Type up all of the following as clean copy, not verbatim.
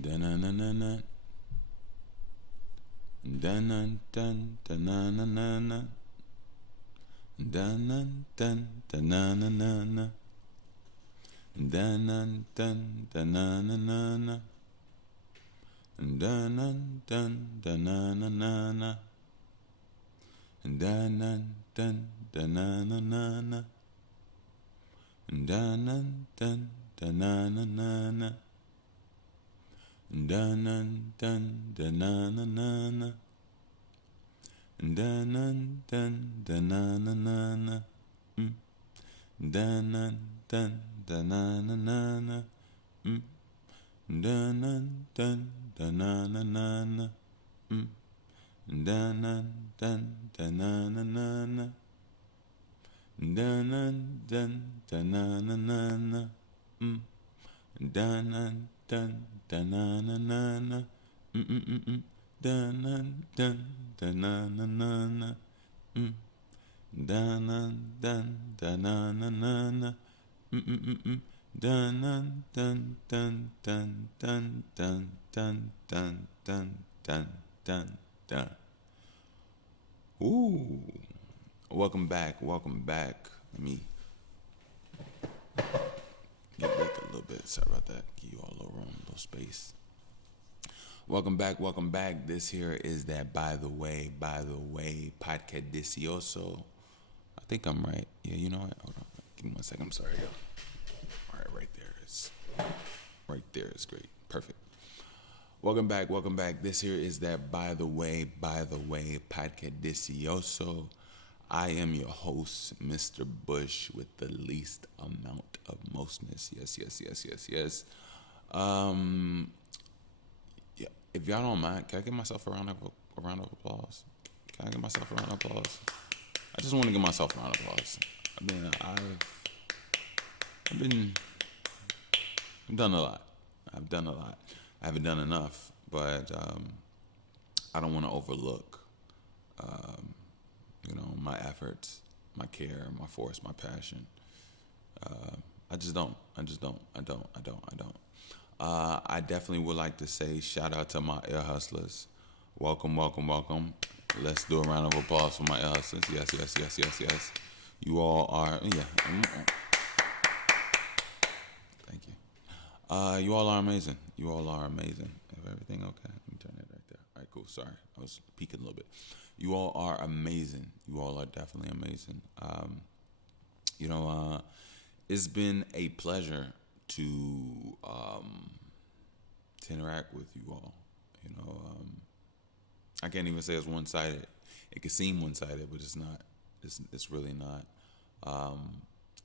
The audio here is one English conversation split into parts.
Da-na-na-na-na. Da-na-dun, da-na-na-na-na. Da-na-dun, da-na-na-na-na. Da-na-dun, da-na-na-na-na. Da-na-dun, da-na-na-na-na. Da-na-dun, da-na-na-na-na. Da-na-dun, da-na-na-na-na. Da-na-dun, da-na-na-na-na. Da-na-dun, da-na-na-na-na. Da-na-dun, da-na-na-na-na. Da-na-dun, da-na-na-na-na. Da-na-dun, da-na-na-na-na. Da-na-dun, da-na-na-na-na. Da-na-dun, da-na-na-na-na. Da-na-dun, da-na-na-na-na. Da-na-dun, da-na-na-na-na. Dun-dun-dun-dun-dun-dun-dun-dun-dun-dun-dun. Ooh. Welcome back. Welcome back. Let me get back a little bit. Sorry about that. Give you all a little room, a little space. Welcome back. Welcome back. This here is that by the way, podcast delicioso. I think I'm right. Yeah, you know what? Hold on. Give me 1 second. I'm sorry, y'all. All right, right there is great. Perfect. Welcome back. This here is that by the way, podcast delicioso. I am your host, Mr. Bush, with the least amount of mostness. Yes. Yeah. If y'all don't mind, can I give myself a round of applause? Can I give myself a round of applause? I just want to give myself a round of applause. I've done a lot. I haven't done enough, but I don't want to overlook, my efforts, my care, my force, my passion. I just don't. I definitely would like to say shout out to my ear hustlers. Welcome. Let's do a round of applause for my ear hustlers. Yes. You all are, Thank you. You all are amazing. Is everything okay? Let me turn that right there. All right, cool. Sorry, I was peeking a little bit. You all are amazing. You all are definitely amazing. It's been a pleasure to interact with you all. I can't even say it's one-sided. It could seem one-sided, but it's not. It's really not.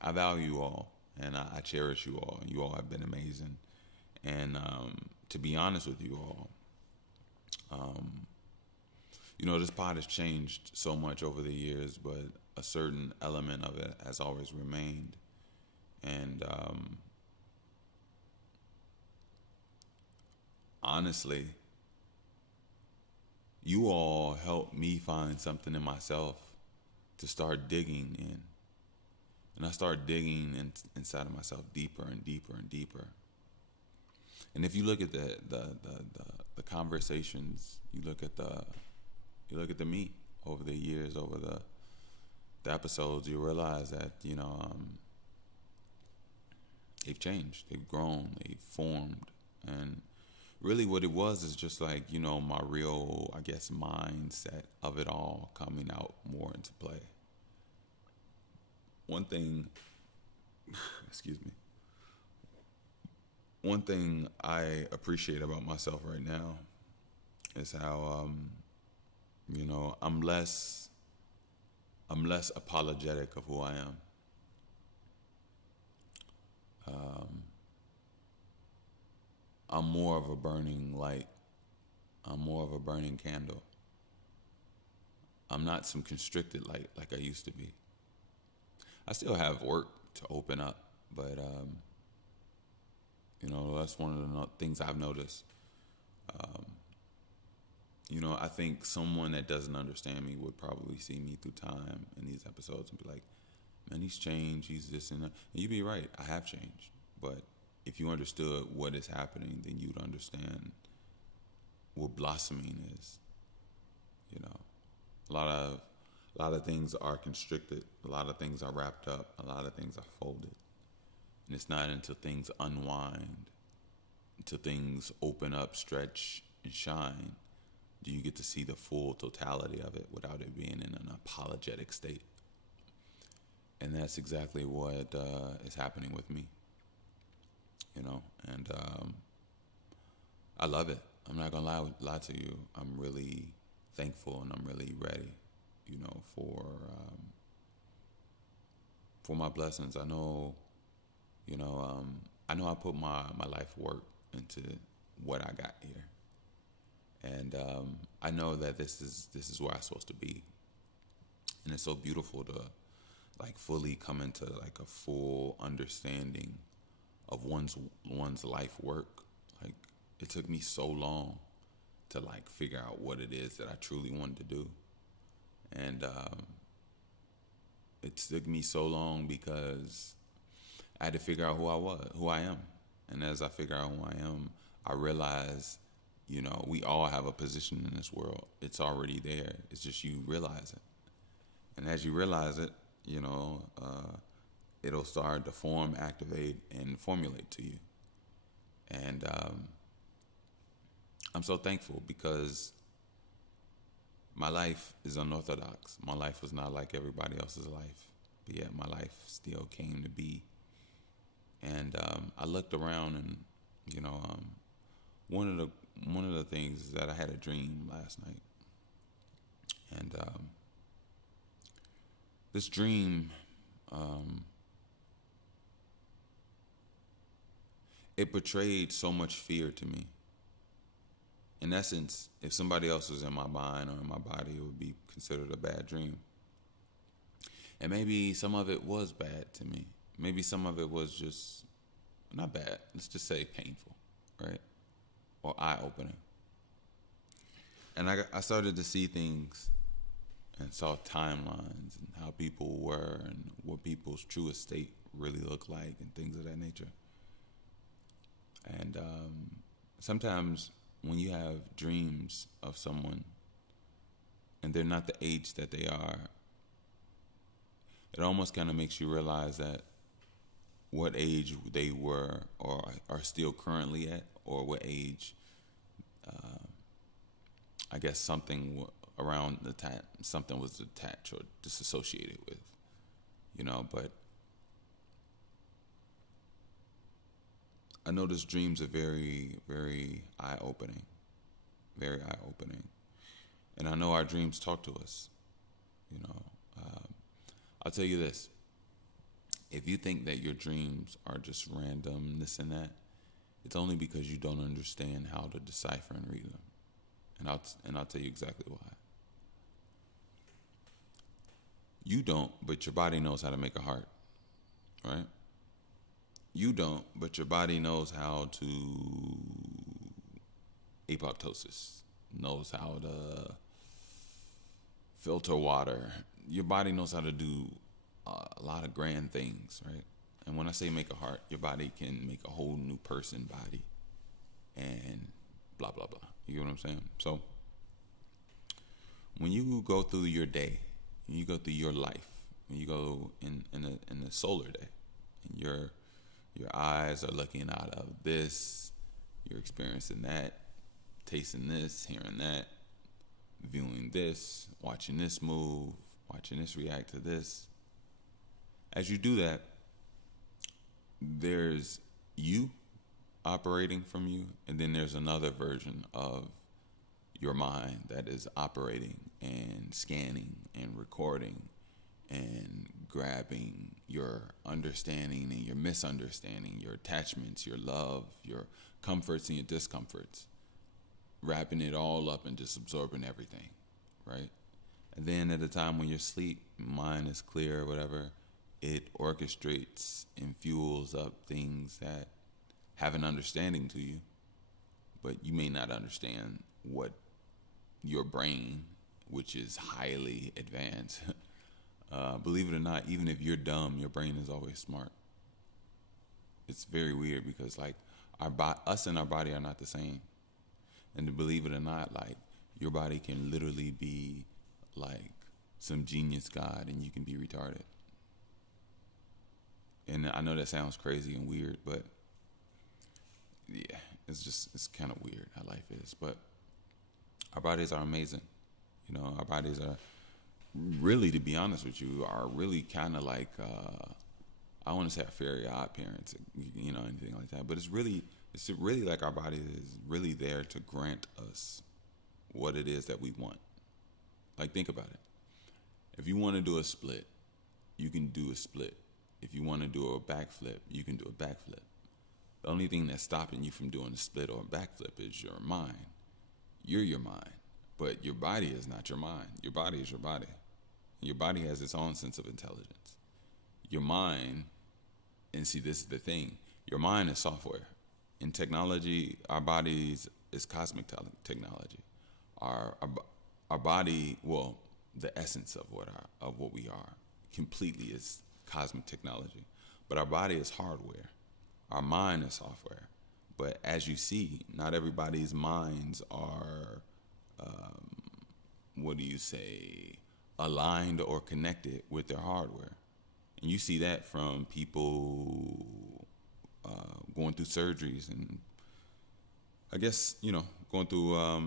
I value you all, and I cherish you all. You all have been amazing. And to be honest with you all, this pod has changed so much over the years, but a certain element of it has always remained. And honestly, you all helped me find something in myself to start digging in. And I started digging inside of myself deeper and deeper and deeper. And if you look at the conversations, you look at the me over the years, over the episodes, you realize that they've changed, they've grown, they've formed, and really what it was is just like my real, I guess, mindset of it all coming out more into play. One thing, excuse me. One thing I appreciate about myself right now is how I'm less apologetic of who I am. I'm more of a burning light. I'm more of a burning candle. I'm not some constricted light like I used to be. I still have work to open up, but that's one of the things I've noticed. I think someone that doesn't understand me would probably see me through time in these episodes and be like, man, he's changed, he's this and that. And you'd be right, I have changed. But if you understood what is happening, then you'd understand what blossoming is. You know, a lot of things are constricted. A lot of things are wrapped up. A lot of things are folded. And it's not until things unwind, until things open up, stretch, and shine, do you get to see the full totality of it without it being in an apologetic state. And that's exactly what is happening with me. And I love it. I'm not gonna lie to you. I'm really thankful and I'm really ready, for my blessings. I know I put my life work into what I got here, and I know that this is where I'm supposed to be, and it's so beautiful to like fully come into like a full understanding of one's life work. Like it took me so long to like figure out what it is that I truly wanted to do, and it took me so long because I had to figure out who I am, and as I figure out who I am, I realize, we all have a position in this world. It's already there. It's just you realize it, and as you realize it, it'll start to form, activate, and formulate to you. And I'm so thankful because my life is unorthodox. My life was not like everybody else's life, but yet my life still came to be. And I looked around, and one of the things is that I had a dream last night, and this dream, it portrayed so much fear to me. In essence, if somebody else was in my mind or in my body, it would be considered a bad dream. And maybe some of it was bad to me. Maybe some of it was just not bad. Let's just say painful, right? Or eye-opening. And I started to see things and saw timelines and how people were and what people's truest state really looked like and things of that nature. And sometimes when you have dreams of someone and they're not the age that they are, it almost kind of makes you realize that what age they were or are still currently at, or what age, I guess something around something was attached or disassociated with, but I notice dreams are very, very eye-opening, and I know our dreams talk to us. I'll tell you this: if you think that your dreams are just random, this and that, it's only because you don't understand how to decipher and read them, and I'll tell you exactly why. You don't, but your body knows how to make a heart, right? You don't, but your body knows how to apoptosis, knows how to filter water. Your body knows how to do a lot of grand things, right? And when I say make a heart, your body can make a whole new person body and blah, blah, blah. You get what I'm saying? So when you go through your day, when you go through your life, when you go in a solar day, and your eyes are looking out of this, you're experiencing that, tasting this, hearing that, viewing this, watching this move, watching this react to this. As you do that, there's you operating from you, and then there's another version of your mind that is operating and scanning and recording and grabbing your understanding and your misunderstanding, your attachments, your love, your comforts and your discomforts, wrapping it all up and just absorbing everything, right? And then at the time when you're asleep, mind is clear or whatever, it orchestrates and fuels up things that have an understanding to you, but you may not understand what your brain, which is highly advanced, believe it or not, even if you're dumb, your brain is always smart. it's very weird because like us and our body are not the same. And to believe it or not, like your body can literally be like some genius god and you can be retarded. And I know that sounds crazy and weird, but yeah, it's kind of weird how life is. But our bodies are amazing. You know, our bodies are really, to be honest with you, are really kind of like I want to say a fairy odd parents, you know, anything like that. But it's really like our body is really there to grant us what it is that we want. Like think about it. If you want to do a split, you can do a split. If you want to do a backflip, you can do a backflip. The only thing that's stopping you from doing a split or a backflip is your mind. You're your mind, but your body is not your mind. Your body is your body. Your body has its own sense of intelligence. Your mind, and see, this is the thing, your mind is software. In technology, our bodies is cosmic technology. Our body, well, the essence of what we are, completely is cosmic technology. But our body is hardware. Our mind is software. But as you see, not everybody's minds are, what do you say, aligned or connected with their hardware. And you see that from people going through surgeries and I guess, you know, going through, I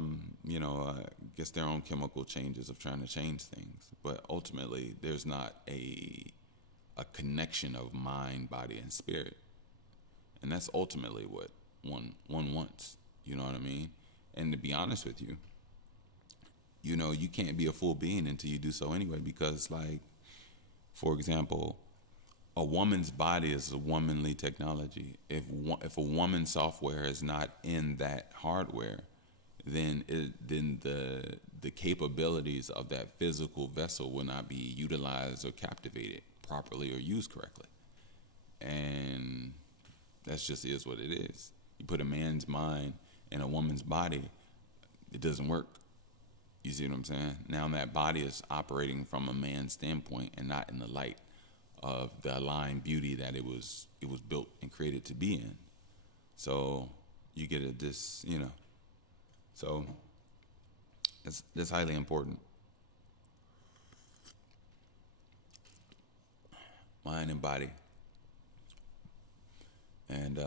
guess their own chemical changes of trying to change things. But ultimately, there's not a connection of mind, body, and spirit. And that's ultimately what one wants. You know what I mean? And to be honest with you, you know, you can't be a full being until you do so anyway. Because, like, for example, a woman's body is a womanly technology. If a woman's software is not in that hardware, then the capabilities of that physical vessel will not be utilized or captivated properly or used correctly. And that's just is what it is. You put a man's mind in a woman's body, it doesn't work. You see what I'm saying? Now that body is operating from a man's standpoint and not in the light of the aligned beauty that it was built and created to be in. So you get you know. So that's highly important. Mind and body. And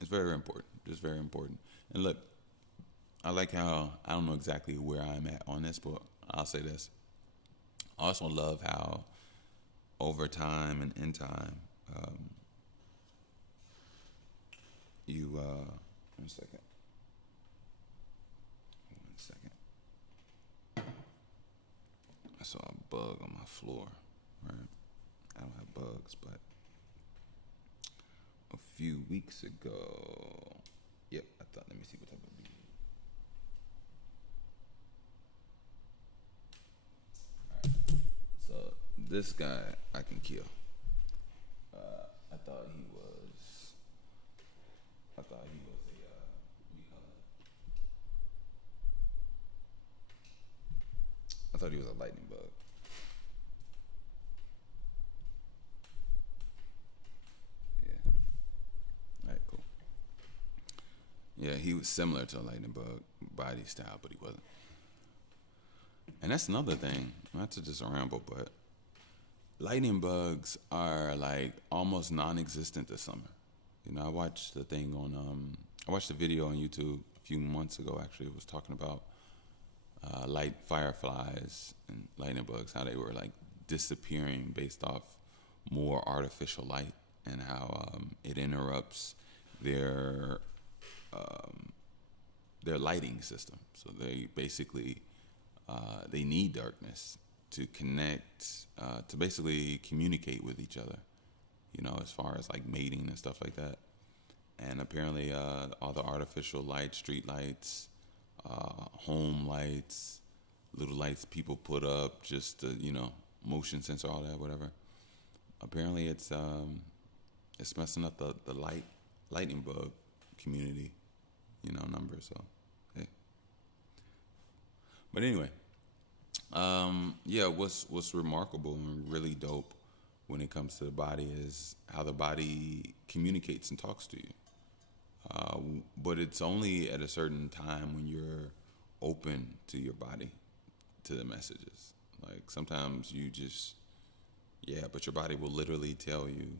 it's very important. Just very important. And look, I like how I don't know exactly where I'm at on this, but I'll say this. I also love how over time and in time, you, one second. I saw a bug on my floor, right? I don't have bugs, but a few weeks ago, yep, let me see what type of bee. Alright. So this guy I can kill. I thought he was a, what do you call it? I thought he was a lightning bug. Yeah. Alright, cool. Yeah, he was similar to a lightning bug body style, but he wasn't. And that's another thing, not to just ramble, but lightning bugs are like almost non-existent this summer. You know, I watched the thing on, I watched a video on YouTube a few months ago. Actually, it was talking about light fireflies and lightning bugs, how they were like disappearing based off more artificial light, and how it interrupts their lighting system. So they basically they need darkness to connect, to basically communicate with each other, you know, as far as like mating and stuff like that. And apparently all the artificial lights, street lights, home lights, little lights people put up just to, you know, motion sensor, all that, whatever. Apparently it's messing up the lightning bug community, you know, numbers. So, hey. But anyway, yeah, what's remarkable and really dope when it comes to the body is how the body communicates and talks to you. Uh, but it's only at a certain time when you're open to your body, to the messages. Like sometimes you just, yeah, but your body will literally tell you,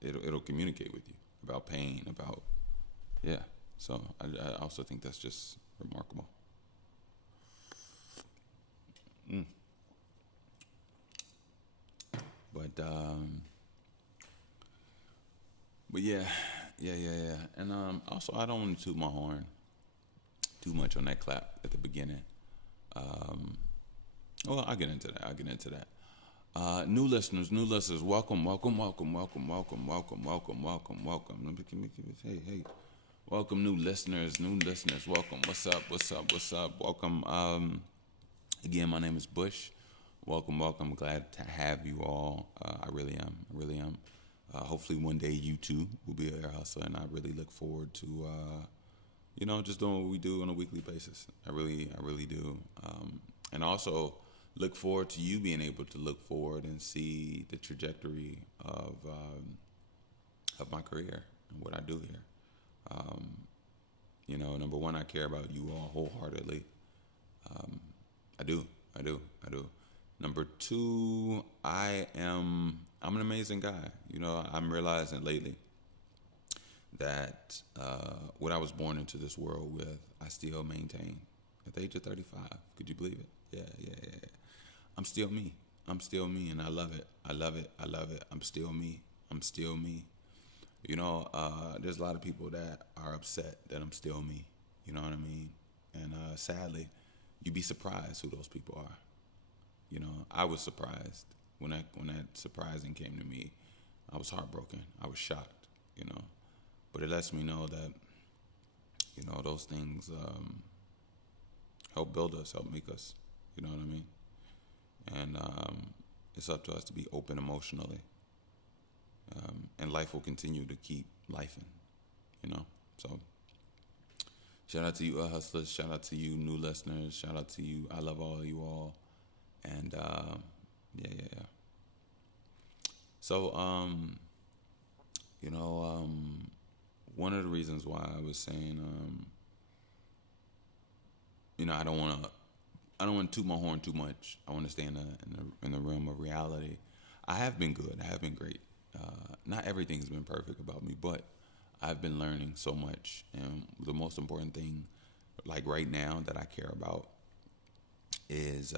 it'll communicate with you about pain, about, yeah. So I also think that's just remarkable. Mm. But but yeah, yeah. And also I don't want to toot my horn too much on that clap at the beginning. Um, well, I'll get into that. New listeners, welcome. Hey. Welcome, new listeners, welcome. What's up? Welcome. Again, my name is Bush. Welcome. Glad to have you all. I really am. Hopefully one day you too will be a air hustler, and I really look forward to, just doing what we do on a weekly basis. I really do. And also look forward to you being able to look forward and see the trajectory of my career and what I do here. Number one, I care about you all wholeheartedly. I do. Number two, I'm an amazing guy. I'm realizing lately that what I was born into this world with, I still maintain at the age of 35. Could you believe it? Yeah. I'm still me, and I love it. I'm still me. There's a lot of people that are upset that I'm still me. You know what I mean? And sadly, you'd be surprised who those people are. I was surprised when that surprising came to me. I was heartbroken. I was shocked. But it lets me know that those things help build us, help make us. You know what I mean? And it's up to us to be open emotionally. And life will continue to keep lifing, So, shout out to you, hustlers. Shout out to you, new listeners. Shout out to you. I love all of you all. And yeah. So, one of the reasons why I was saying, I don't want to toot my horn too much. I want to stay in the realm of reality. I have been good. I have been great. Not everything's been perfect about me, but I've been learning so much. And the most important thing, like right now, that I care about is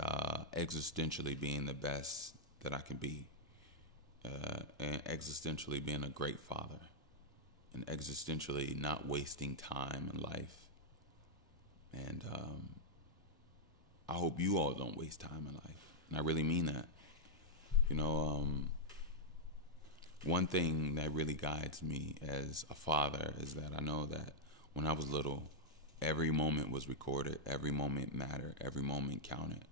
existentially being the best that I can be, and existentially being a great father, and existentially not wasting time in life. And I hope you all don't waste time in life, and I really mean that. One thing that really guides me as a father is that I know that when I was little, every moment was recorded, every moment mattered, every moment counted.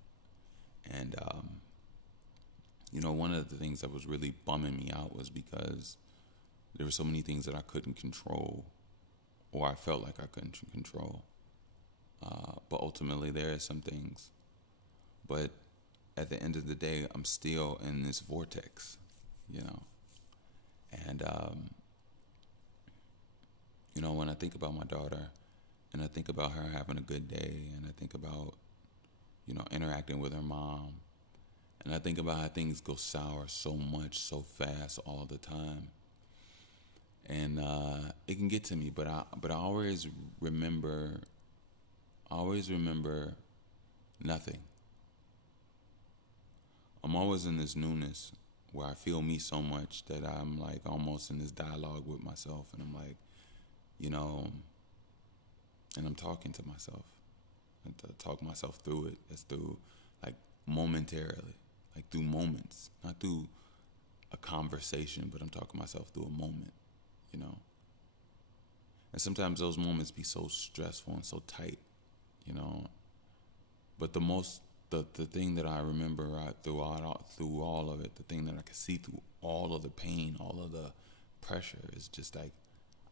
And, one of the things that was really bumming me out was because there were so many things that I couldn't control, or I felt like I couldn't control. But ultimately, there are some things. But at the end of the day, I'm still in this vortex, And, when I think about my daughter, and I think about her having a good day, and I think about, interacting with her mom, and I think about how things go sour so much, so fast, all the time. And it can get to me, but I always remember nothing. I'm always in this newness where I feel me so much that I'm like almost in this dialogue with myself, and I'm like, and I'm talking to myself, and to talk myself through it. It's through like momentarily, like through moments, not through a conversation, but I'm talking myself through a moment, And sometimes those moments be so stressful and so tight, But the thing that I remember through all of it, the thing that I could see through all of the pain, all of the pressure, is just like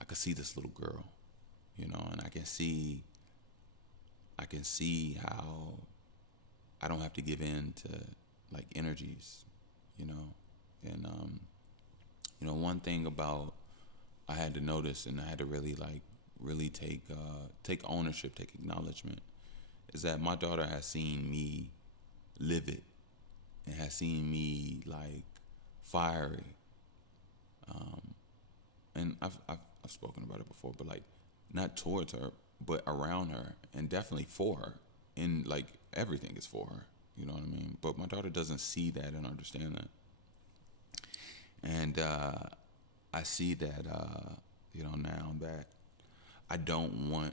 I could see this little girl, and I can see how I don't have to give in to like energies, you know. And one thing about I had to notice, and I had to really really take ownership, take acknowledgement, is that my daughter has seen me live it and has seen me like fiery. And I've spoken about it before, but like not towards her, but around her, and definitely for her. And like everything is for her, you know what I mean? But my daughter doesn't see that and understand that. And I see that, now that I don't want,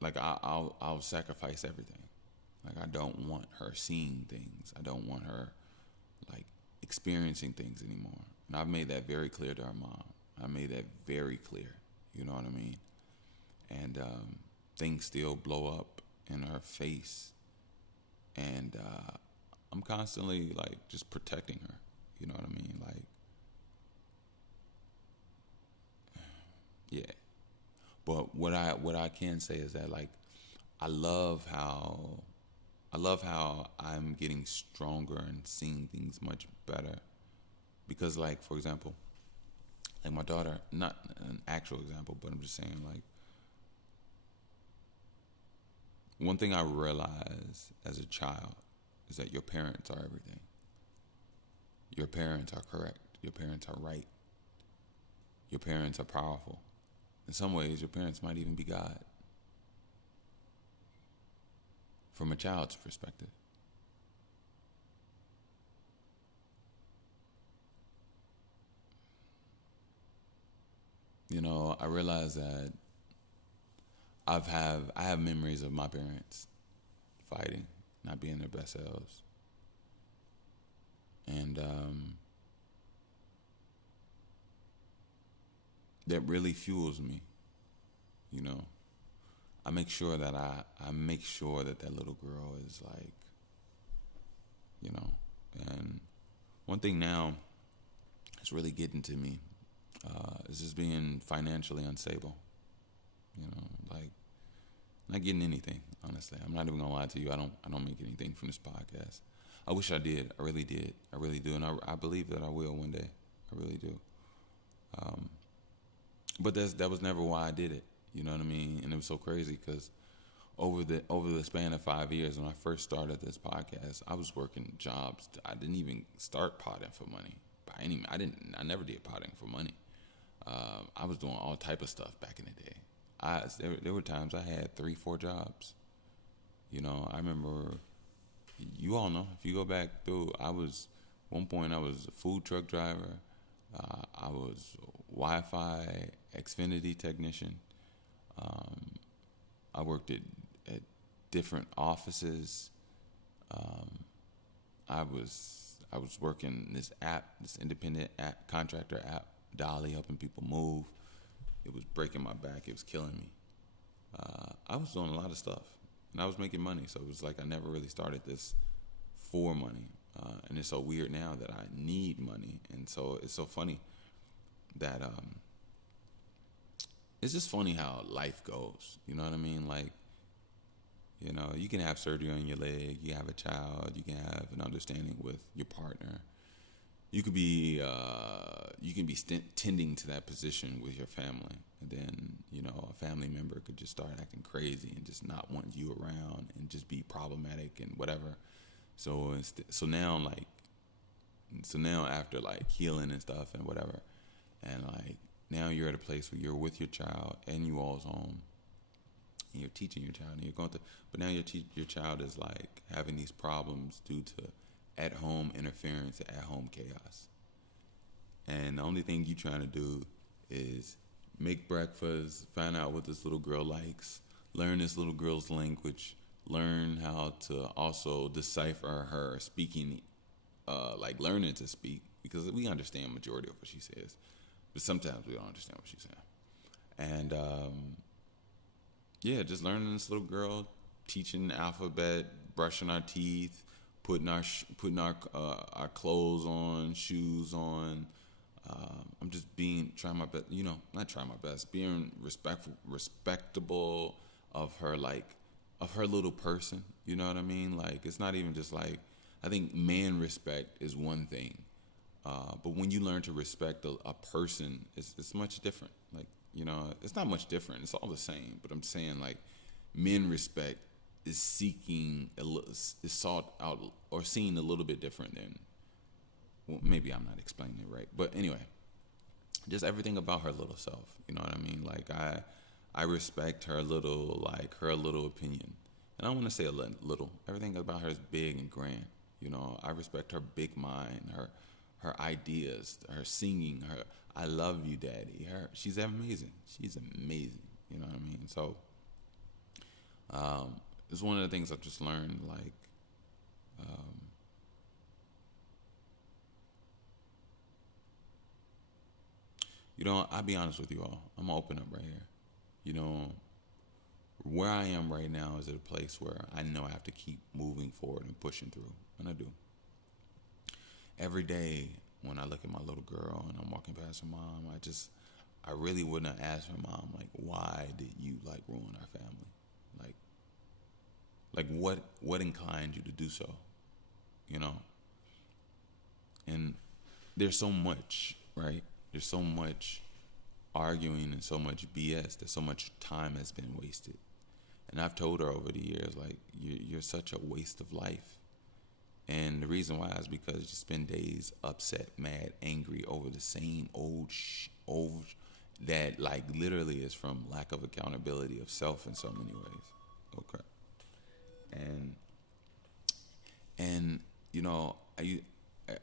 like, I'll sacrifice everything. Like, I don't want her seeing things. I don't want her, like, experiencing things anymore. And I've made that very clear to her mom. I made that very clear. You know what I mean? And things still blow up in her face. And I'm constantly, like, just protecting her. You know what I mean? Like, yeah. But what I can say is that, like, I love how I'm getting stronger and seeing things much better. Because, like, for example, like my daughter, not an actual example, but I'm just saying, like, one thing I realized as a child is that your parents are everything. Your parents are correct. Your parents are right. Your parents are powerful. In some ways, your parents might even be God from a child's perspective. I realize that I have memories of my parents fighting, not being their best selves, and that really fuels me. You know, I make sure that that little girl is like, you know, and one thing now that's really getting to me is just being financially unstable. Like not getting anything. Honestly, I'm not even gonna lie to you. I don't make anything from this podcast. I wish I did. I really did. I really do, and I believe that I will one day. I really do. But that was never why I did it. You know what I mean? And it was so crazy because over the span of 5 years, when I first started this podcast, I was working jobs. I didn't even start potting for money by any. I never did potting for money. I was doing all type of stuff back in the day. There were times I had 3, 4 jobs. I remember. You all know if you go back through. One point I was a food truck driver. I was Wi-Fi Xfinity technician. I worked at different offices. I was working this independent app, contractor app, Dolly, helping people move. It was breaking my back. It was killing me. I was doing a lot of stuff, and I was making money. So it was like I never really started this for money. And it's so weird now that I need money, and so it's so funny that it's just funny how life goes. You know what I mean? Like, you can have surgery on your leg, you have a child, you can have an understanding with your partner. You can be tending to that position with your family, and then a family member could just start acting crazy and just not want you around and just be problematic and whatever. So now after like healing and stuff and whatever, and like now you're at a place where you're with your child and you all's home and you're teaching your child and you're going through, but now your child is like having these problems due to at home interference, at home chaos. And the only thing you're trying to do is make breakfast, find out what this little girl likes, learn this little girl's language, learn how to also decipher her speaking, like learning to speak, because we understand majority of what she says, but sometimes we don't understand what she's saying. And yeah, just learning this little girl, teaching the alphabet, brushing our teeth, putting our clothes on, shoes on. I'm just trying my best, not trying my best, being respectable of her, like, of her little person. You know what I mean? Like, it's not even just like I think man respect is one thing, but when you learn to respect a person, it's much different. Like, it's not much different. It's all the same. But I'm saying, like, men respect is seeking is sought out or seen a little bit different than. Well, maybe I'm not explaining it right, but anyway, just everything about her little self. You know what I mean? Like, I respect her little, like, her little opinion, and I want to say a little. Everything about her is big and grand. I respect her big mind, her ideas, her singing, her "I love you, Daddy." She's amazing. She's amazing. You know what I mean? So, it's one of the things I've just learned. Like, I'll be honest with you all. I'm gonna open up right here. You know, where I am right now is at a place where I know I have to keep moving forward and pushing through, and I do. Every day when I look at my little girl and I'm walking past her mom, I really wouldn't ask her mom, like, why did you, like, ruin our family? Like what inclined you to do so? You know? And there's so much, right? There's so much arguing and so much BS. There's so much time has been wasted. And I've told her over the years, like, you're such a waste of life. And the reason why is because you spend days upset, mad, angry over the same old that, like, literally is from lack of accountability of self in so many ways. Okay. And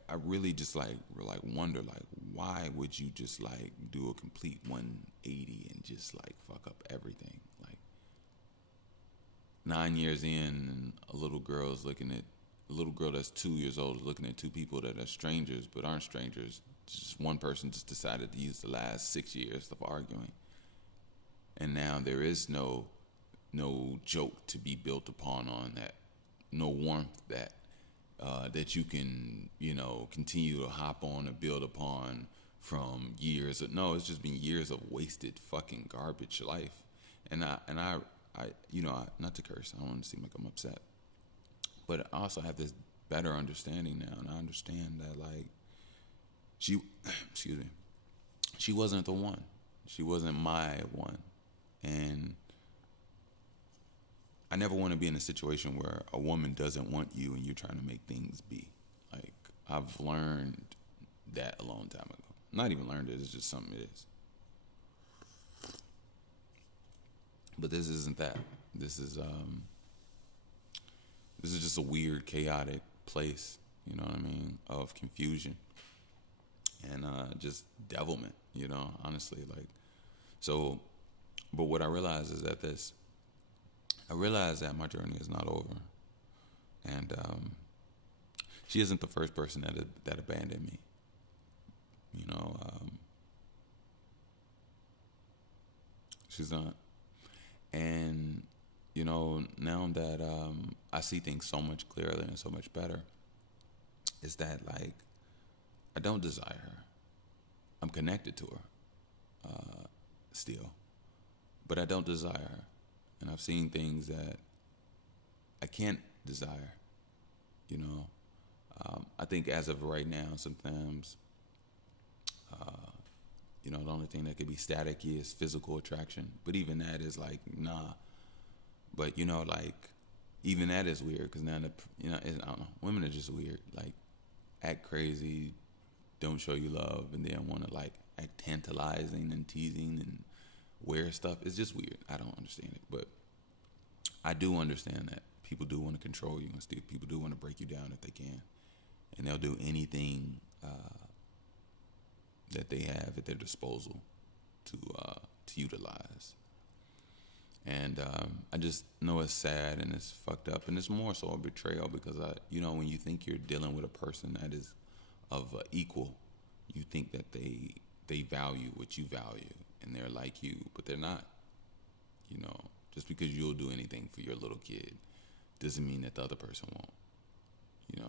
I really just like wonder, like, why would you just, like, do a complete 180 and just, like, fuck up everything? Like, 9 years in, and a little girl that's 2 years old is looking at two people that are strangers but aren't strangers. Just one person just decided to use the last 6 years of arguing, and now there is no joke to be built upon on that, no warmth that you can continue to hop on and build upon from years. No, it's just been years of wasted fucking garbage life, and I not to curse. I don't want to seem like I'm upset, but I also have this better understanding now, and I understand that, like, she, excuse me, she wasn't the one. She wasn't my one, and I never want to be in a situation where a woman doesn't want you and you're trying to make things be. Like, I've learned that a long time ago. Not even learned it, it's just something it is. But this isn't that. This is just a weird, chaotic place, you know what I mean, of confusion and just devilment, honestly. Like, so, but what I realize is that I realize that my journey is not over, and she isn't the first person that abandoned me. She's not, and now that I see things so much clearly and so much better, is that, like, I don't desire her. I'm connected to her still, but I don't desire her. And I've seen things that I can't desire, I think as of right now, sometimes, the only thing that could be staticky is physical attraction. But even that is like, nah. But, like, even that is weird because now, I don't know, women are just weird. Like, act crazy, don't show you love, and then want to, like, act tantalizing and teasing and wear stuff. It's just weird. I don't understand it, but I do understand that people do want to control you, and still people do want to break you down if they can, and they'll do anything that they have at their disposal to utilize. And I just know it's sad and it's fucked up, and it's more so a betrayal because when you think you're dealing with a person that is of equal, you think that they value what you value and they're like you, but they're not. Just because you'll do anything for your little kid doesn't mean that the other person won't.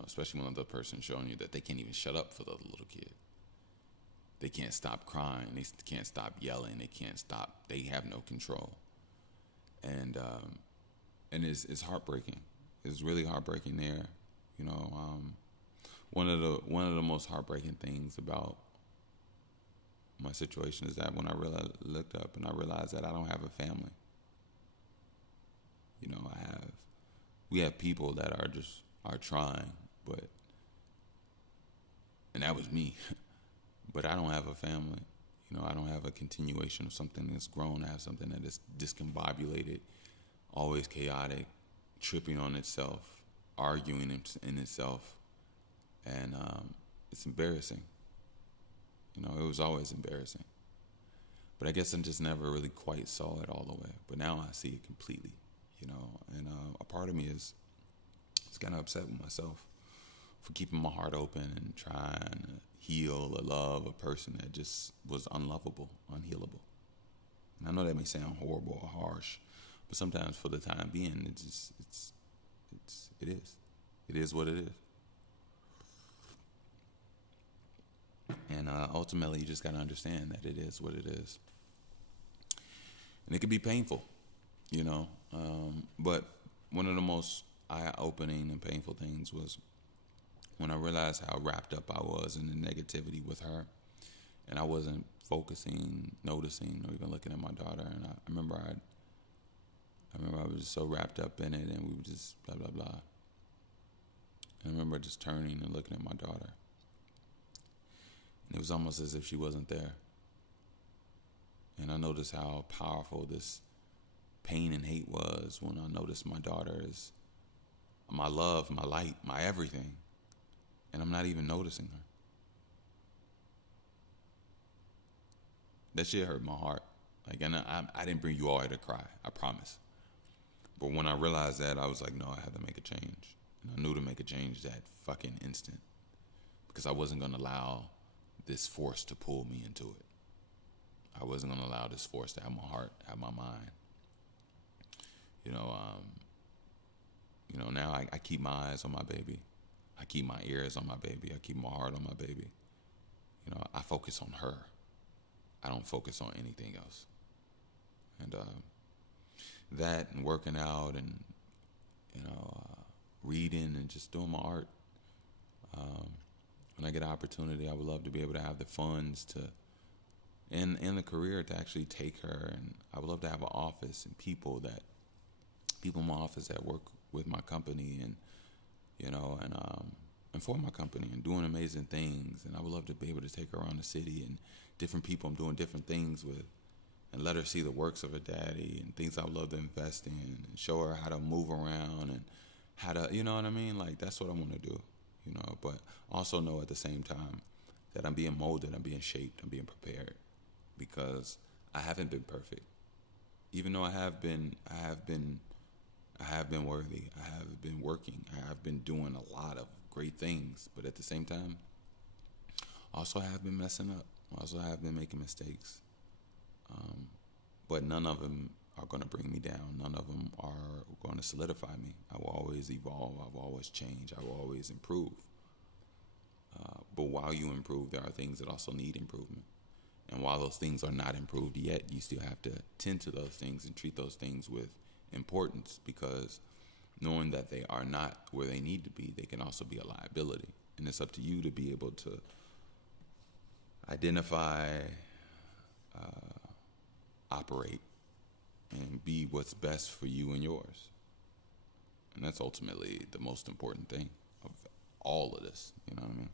Especially when the other person's showing you that they can't even shut up for the little kid. They can't stop crying. They can't stop yelling. They can't stop. They have no control. And it's heartbreaking. It's really heartbreaking there. You know, one of the most heartbreaking things about my situation is that when I really looked up and I realized that I don't have a family. You know, we have people that are trying, but and that was me. But I don't have a family. You know, I don't have a continuation of something that's grown. I have something that is discombobulated, always chaotic, tripping on itself, arguing in itself, and it's embarrassing. You know, it was always embarrassing. But I guess I just never really quite saw it all the way. But now I see it completely. You know, and a part of me is kind of upset with myself for keeping my heart open and trying to heal or love a person that just was unlovable, unhealable. And I know that may sound horrible or harsh, but sometimes for the time being, it is. It is what it is. And ultimately, you just got to understand that it is what it is. And it can be painful, you know. But one of the most eye-opening and painful things was when I realized how wrapped up I was in the negativity with her, and I wasn't focusing, noticing, or even looking at my daughter. And I remember I was just so wrapped up in it, and we were just blah blah blah. And I remember just turning and looking at my daughter, and it was almost as if she wasn't there. And I noticed how powerful this pain and hate was when I noticed my daughter is my love, my light, my everything, and I'm not even noticing her. That shit hurt my heart. Like, and I didn't bring you all here to cry, I promise. But when I realized that, I was like, no, I had to make a change. And I knew to make a change that fucking instant, because I wasn't going to allow this force to pull me into it. I wasn't going to allow this force to have my heart, have my mind. Now I keep my eyes on my baby. I keep my ears on my baby. I keep my heart on my baby. You know, I focus on her. I don't focus on anything else. And that and working out and, reading and just doing my art. When I get an opportunity, I would love to be able to have the funds to, and the career to actually take her. And I would love to have an office and people in my office that work with my company and for my company and doing amazing things. And I would love to be able to take her around the city and different people I'm doing different things with, and let her see the works of her daddy and things I would love to invest in, and show her how to move around and how to, you know what I mean? Like, that's what I want to do, but also know at the same time that I'm being molded, I'm being shaped, I'm being prepared, because I haven't been perfect. Even though I have been worthy. I have been working. I have been doing a lot of great things. But at the same time, also have been messing up. Also have been making mistakes. But none of them are going to bring me down. None of them are going to solidify me. I will always evolve. I will always change. I will always improve. But while you improve, there are things that also need improvement. And while those things are not improved yet, you still have to tend to those things and treat those things with importance, because knowing that they are not where they need to be, they can also be a liability. And it's up to you to be able to identify, operate, and be what's best for you and yours. And that's ultimately the most important thing of all of this, you know what I mean?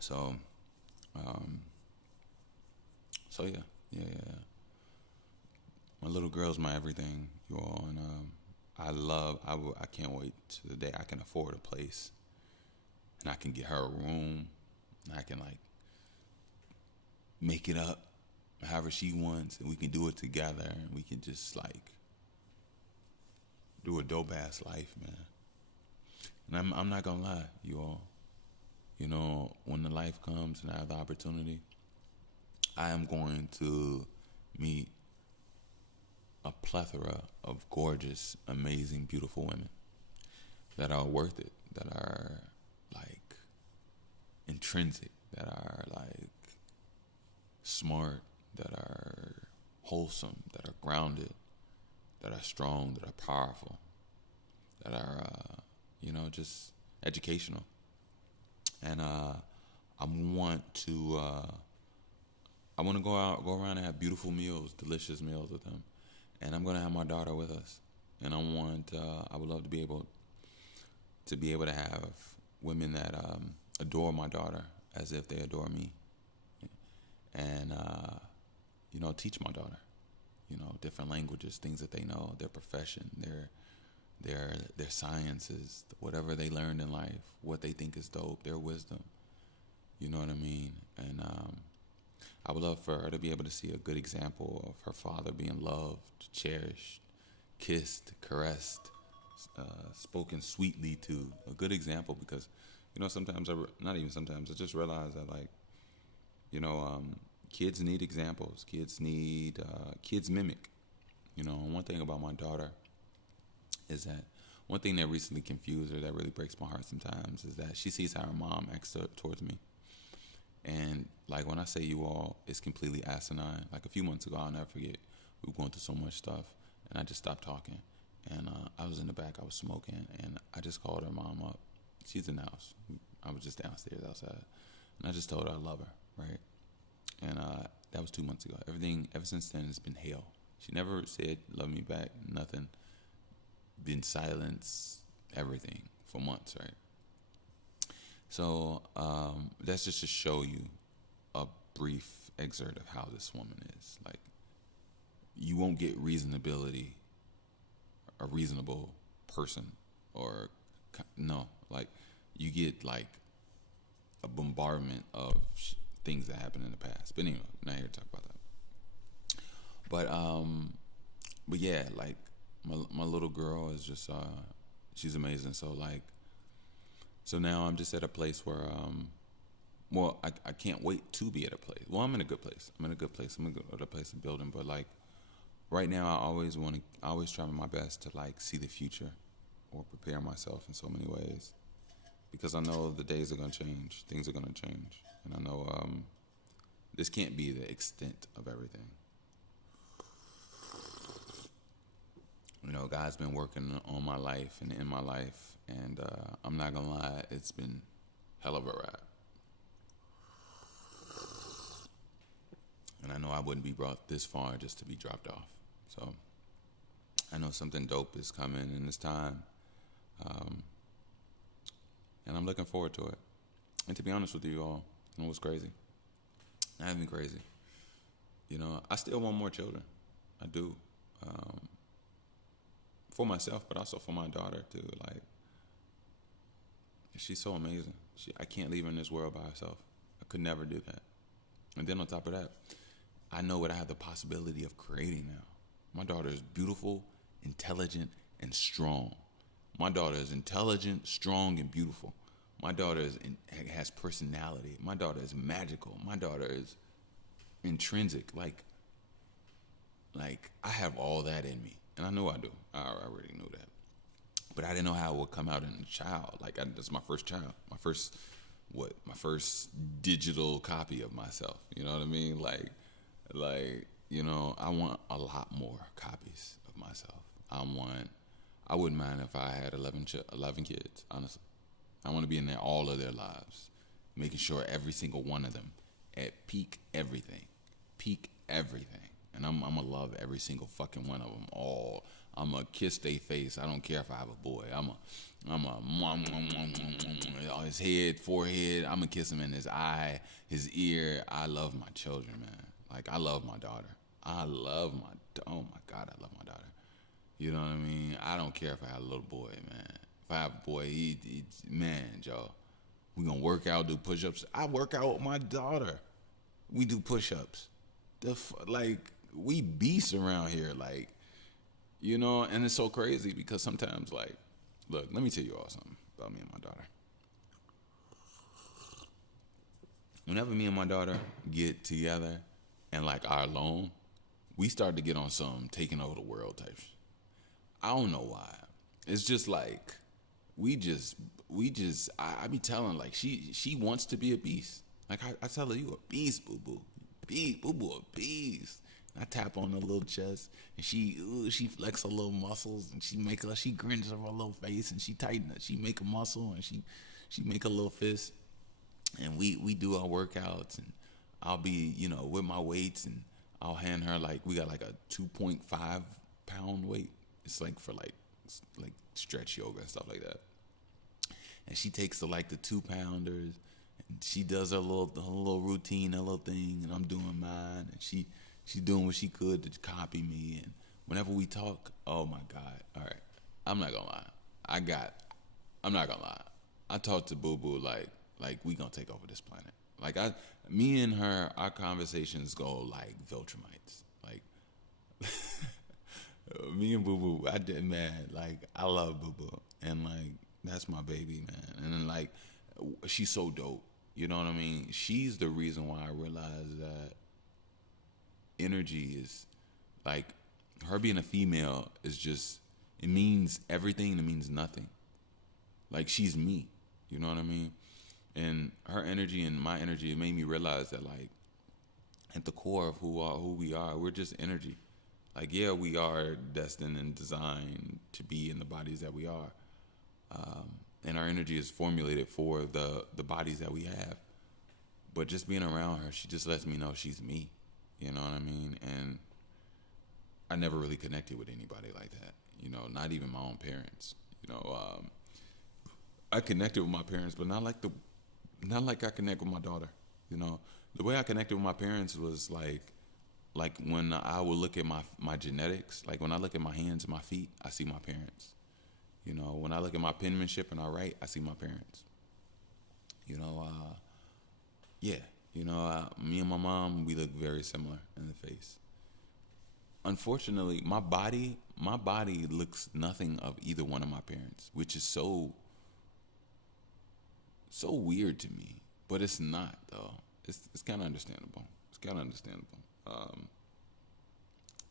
So yeah. My little girl's my everything, you all, and I can't wait to the day I can afford a place, and I can get her a room, and I can make it up however she wants, and we can do it together, and we can just do a dope ass life, man. And I'm not gonna lie, you all. When the life comes and I have the opportunity, I am going to meet a plethora of gorgeous, amazing, beautiful women that are worth it, that are intrinsic, that are smart, that are wholesome, that are grounded, that are strong, that are powerful. that are just educational. And I want to go around and have beautiful meals, delicious meals with them. And I'm gonna have my daughter with us. And I would love to be able to have women that adore my daughter as if they adore me, and teach my daughter, different languages, things that they know, their profession, their sciences, whatever they learned in life, what they think is dope, their wisdom. You know what I mean? And I would love for her to be able to see a good example of her father being loved, cherished, kissed, caressed, spoken sweetly to. A good example, because sometimes not even sometimes, I just realize that, like, kids need examples. Kids mimic. And one thing about my daughter is that one thing that recently confused her, that really breaks my heart sometimes, is that she sees how her mom acts towards me. And like, when I say you all, it's completely asinine. Like, a few months ago, I'll never forget, we were going through so much stuff, and I just stopped talking. And I was in the back, I was smoking, and I just called her mom up. She's in the house. I was just downstairs outside. And I just told her I love her, right? And that was 2 months ago. Everything ever since then has been hell. She never said love me back, nothing. Been silence, everything for months, right? So that's just to show you a brief excerpt of how this woman is. Like, you won't get reasonability, a reasonable person, or no, like, you get like a bombardment of things that happened in the past. But anyway, I'm not here to talk about that. But yeah, like, my little girl is just she's amazing. So now I'm just at a place where I can't wait to be at a place. Well, I'm in a good place. I'm in a good place. I'm in a place of building. But like, right now, I always try my best to, like, see the future or prepare myself in so many ways, because I know the days are gonna change, things are gonna change, and I know this can't be the extent of everything. God's been working on my life and in my life, and I'm not gonna lie, it's been hell of a ride. And I know I wouldn't be brought this far just to be dropped off. So I know something dope is coming in this time, and I'm looking forward to it. And to be honest with you all, what's crazy? I have been crazy. I still want more children. I do. For myself, but also for my daughter too. Like, she's so amazing. I can't leave her in this world by herself. I could never do that. And then on top of that, I know what I have the possibility of creating now. My daughter is beautiful, intelligent, and strong. My daughter is intelligent, strong, and beautiful. My daughter has personality. My daughter is magical. My daughter is intrinsic. Like, I have all that in me. And I know I do. I already knew that. But I didn't know how it would come out in a child. Like, that's my first child. My first digital copy of myself. You know what I mean? Like, I want a lot more copies of myself. I wouldn't mind if I had 11 kids, honestly. I want to be in there all of their lives, making sure every single one of them at peak everything. And I'm gonna love every single fucking one of them all. I'm gonna kiss their face. I don't care if I have a boy. I'm a his head, forehead. I'm gonna kiss him in his eye, his ear. I love my children, man. Like, I love my daughter. Oh my God, I love my daughter. You know what I mean? I don't care if I have a little boy, man. If I have a boy, man, Joe, we gonna work out, do push-ups. I work out with my daughter. We do push-ups. We beasts around here, like, and it's so crazy because sometimes, like, look, let me tell you all something about me and my daughter. Whenever me and my daughter get together and, like, are alone, we start to get on some taking over the world type shit. I don't know why. It's just like, I be telling, like, she wants to be a beast. Like, I tell her, you a beast, boo-boo. Boo-boo, a beast. I tap on her little chest, and she flex her little muscles, and she grins of her little face, and she tighten it. She make a muscle, and she make a little fist, and we do our workouts, and I'll be with my weights, and I'll hand her like we got like a 2.5 pound weight. It's like for like stretch yoga and stuff like that. And she takes the 2 pounders, and she does her little routine, her little thing, and I'm doing mine, and she's doing what she could to copy me. And whenever we talk, oh my God, all right, I'm not gonna lie, I'm not gonna lie, I talk to Boo Boo like we gonna take over this planet. Me and her, our conversations go like Viltrumites. Like me and Boo Boo, I love Boo Boo, and that's my baby, man. And then she's so dope. You know what I mean? She's the reason why I realized that energy is like her being a female is just it means everything and it means nothing. Like she's me. You know what I mean? And her energy and my energy, it made me realize that at the core of who we are, we're just energy. Yeah, we are destined and designed to be in the bodies that we are. And our energy is formulated for the bodies that we have. But just being around her, she just lets me know she's me. You know what I mean? And I never really connected with anybody like that. Not even my own parents. I connected with my parents, but not like I connect with my daughter. The way I connected with my parents was like when I would look at my genetics. Like when I look at my hands and my feet, I see my parents. When I look at my penmanship and I write, I see my parents. Yeah. Me and my mom, we look very similar in the face. Unfortunately, my body looks nothing of either one of my parents, which is so weird to me. But it's not though. It's kind of understandable.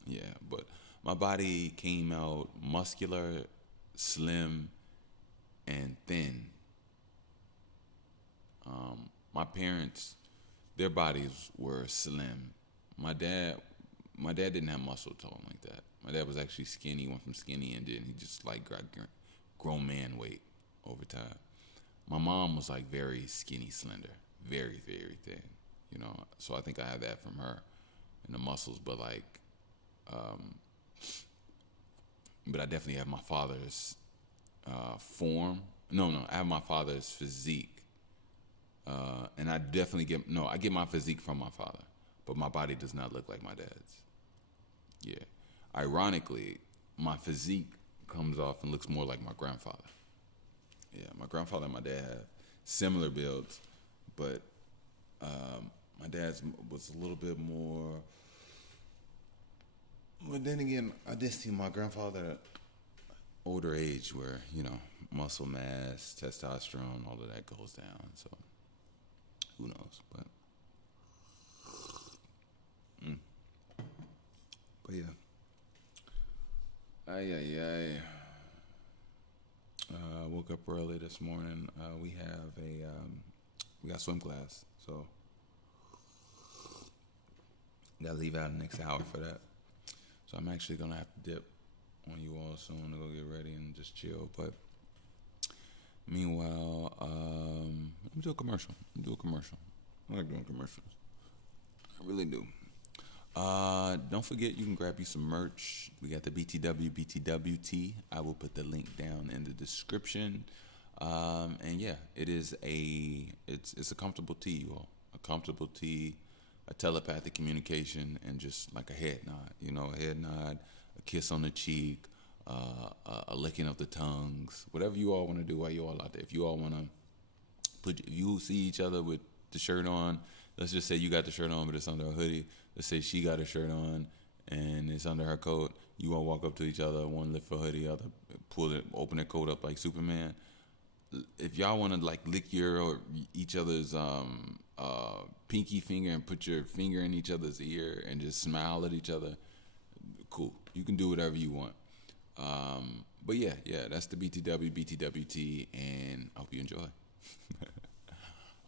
Yeah, but my body came out muscular, slim, and thin. My parents, their bodies were slim. My dad didn't have muscle tone like that. My dad was actually skinny. Went from skinny and then he just got grown man weight over time. My mom was very skinny, slender, very, very thin. So I think I have that from her, and the muscles. But I definitely have my father's form. No, I have my father's physique. And I definitely I get my physique from my father, but my body does not look like my dad's. Yeah. Ironically, my physique comes off and looks more like my grandfather. Yeah, my grandfather and my dad have similar builds, but my dad's was a little bit more. But then again, I did see my grandfather at older age where, muscle mass, testosterone, all of that goes down. So who knows? But yeah. I woke up early this morning. We got swim class, so gotta leave out the next hour for that. So I'm actually gonna have to dip on you all soon to go get ready and just chill. But meanwhile, let me do a commercial. I like doing commercials. I really do. Don't forget, you can grab you some merch. We got the BTWT. I will put the link down in the description. And yeah, it's a comfortable tee, you all. A comfortable tee, a telepathic communication, and just like a head nod. A head nod, a kiss on the cheek, a licking of the tongues, whatever you all want to do while you all out there. If you all want to if you see each other with the shirt on, let's just say you got the shirt on, but it's under a hoodie. Let's say she got a shirt on and it's under her coat. You all walk up to each other, one lift her hoodie, other open their coat up like Superman. If y'all want to lick each other's pinky finger and put your finger in each other's ear and just smile at each other, cool. You can do whatever you want. But yeah, that's the BTWT, and I hope you enjoy.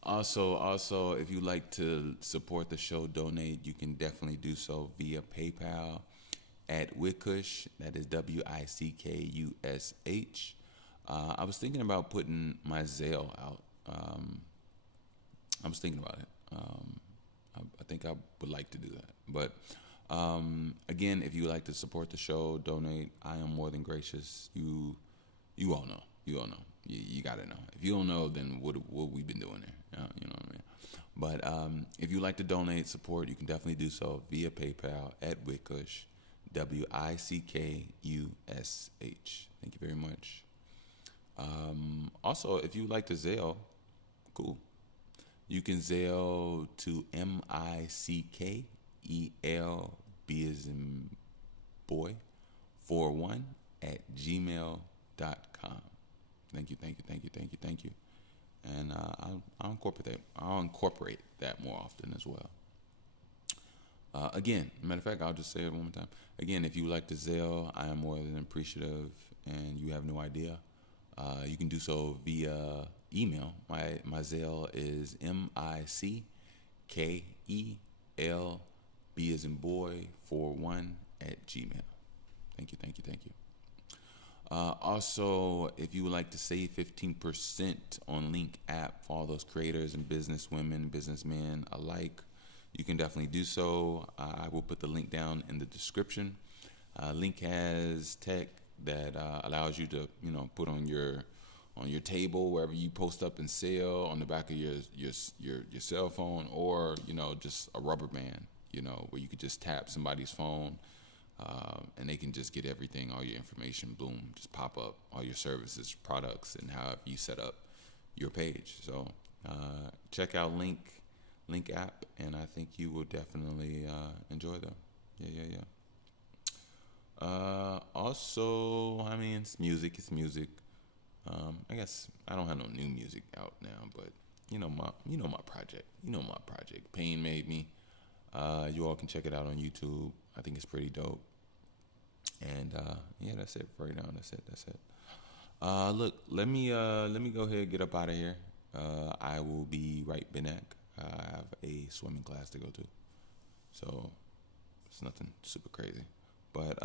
Also, if you like to support the show, donate, you can definitely do so via PayPal at Wickush. That is WICKUSH. I was thinking about putting my Zelle out. I was thinking about it. I think I would like to do that. But again, if you like to support the show, donate. I am more than gracious. You all know. You all know. You gotta know. If you don't know, then what we been doing there? You know what I mean? But if you like to donate, support, you can definitely do so via PayPal at Wickush, WICKUSH. Thank you very much. Also, if you like to Zelle, cool. You can Zelle to MICKEL B as in boy 41 at gmail.com. Thank you. And I'll incorporate that more often as well. Again, matter of fact, I'll just say it one more time. Again, if you like to Zelle, I am more than appreciative, and you have no idea. You can do so via email. My Zelle is MICKEL B as in boy 41 at gmail. Thank you. Also, if you would like to save 15% on Link app for all those creators and business women, businessmen alike, you can definitely do so. I will put the link down in the description. Link has tech that allows you to, put on your table wherever you post up and sell, on the back of your cell phone, or just a rubber band, where you could just tap somebody's phone. And they can just get everything, all your information, boom, just pop up, all your services, products, and how you set up your page. So check out Link app, and I think you will definitely enjoy them. Yeah. Also, I mean, it's music. I guess I don't have no new music out now, but my project. Pain Made Me. You all can check it out on YouTube. I think it's pretty dope. And yeah, that's it for right now. That's it. Look, let me go ahead and get up out of here. I will be right back. I have a swimming class to go to, so it's nothing super crazy. But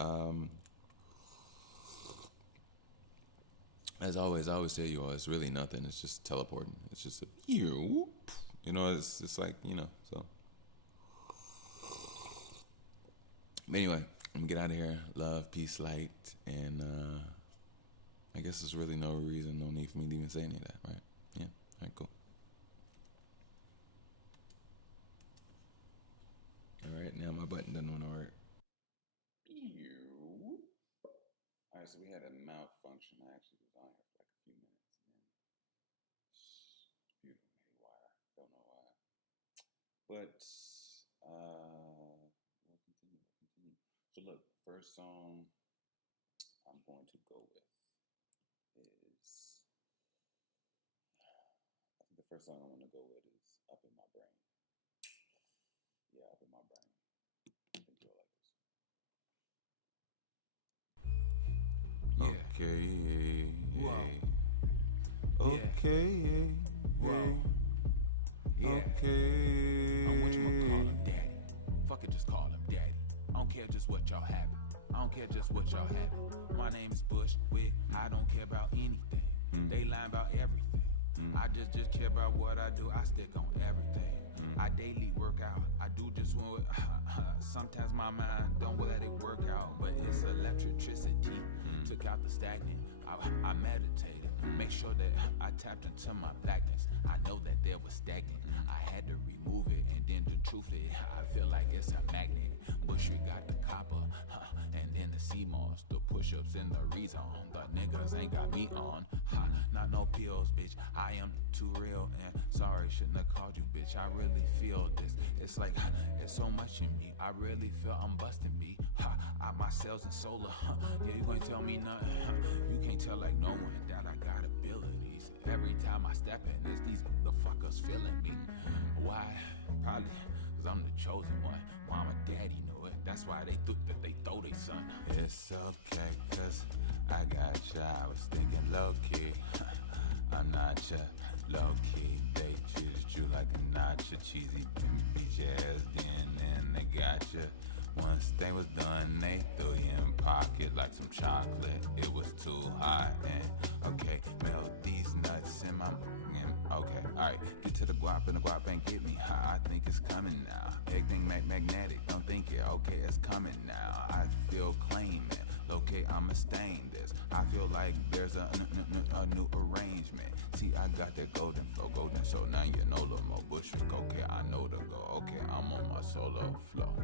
as always, I always tell you all, it's really nothing. It's just teleporting. It's just it's like so. But anyway, I'm gonna get out of here. Love, peace, light, and I guess there's really no reason, no need for me to even say any of that, right? Yeah. All right, cool. All right, now my button doesn't want to work. All right, so we had a malfunction. I actually was on here for like a few minutes, and then beautiful haywire. Don't know why, but we'll continue. So look, first song I'm going to go with is, I think the first song I want to go with is Up in My Brain. Yeah, Up in My Brain. I think you'll like this. Okay. Whoa. Okay. Whoa. Yeah. Okay. I'm what you gonna call him daddy. Fuck it, just call him daddy. I don't care just what y'all have. My name is Bush Wig. I don't care about anything. They lying about everything. I just care about what I do. I stick on everything. I daily work out. I do just one. Sometimes my mind don't let it work out, but it's electricity. Took out the stagnant. I meditated. Make sure that I tapped into my blackness. I know that there was stagnant. I had to remove it, and then the truth is, I feel like it's a magnet. Bushy got the copper, and then the CMOS, the push-ups and the rezone. The niggas ain't got me on, not no pills, bitch. I am too real, and sorry, shouldn't have called you, bitch. I really feel this. It's like, it's so much in me. I really feel I'm busting me. My cells in solar, yeah, you ain't tell me nothing. You can't tell like no one that I got abilities. Every time I step in, it's these motherfuckers feeling me. Why? Probably cause I'm the chosen one. Mama, daddy knew it. That's why they thought that they throw their son. It's okay, cause I got you. I was thinking low key. I'm not your low key. They just you like a notch, a cheesy beat your ass then they got you. Once they was done, they threw you in pocket like some chocolate. It was too hot and okay, melt these nuts in my okay, alright, get to the guap and the guap ain't get me high. I think it's coming now. Everything magnetic, don't think it, okay, it's coming now. I feel claiming, okay, I'ma stain this. I feel like there's a new arrangement. See, I got that golden flow, golden soul. Now you know the more Bushwick, okay, I know the go. Okay, I'm on my solo flow.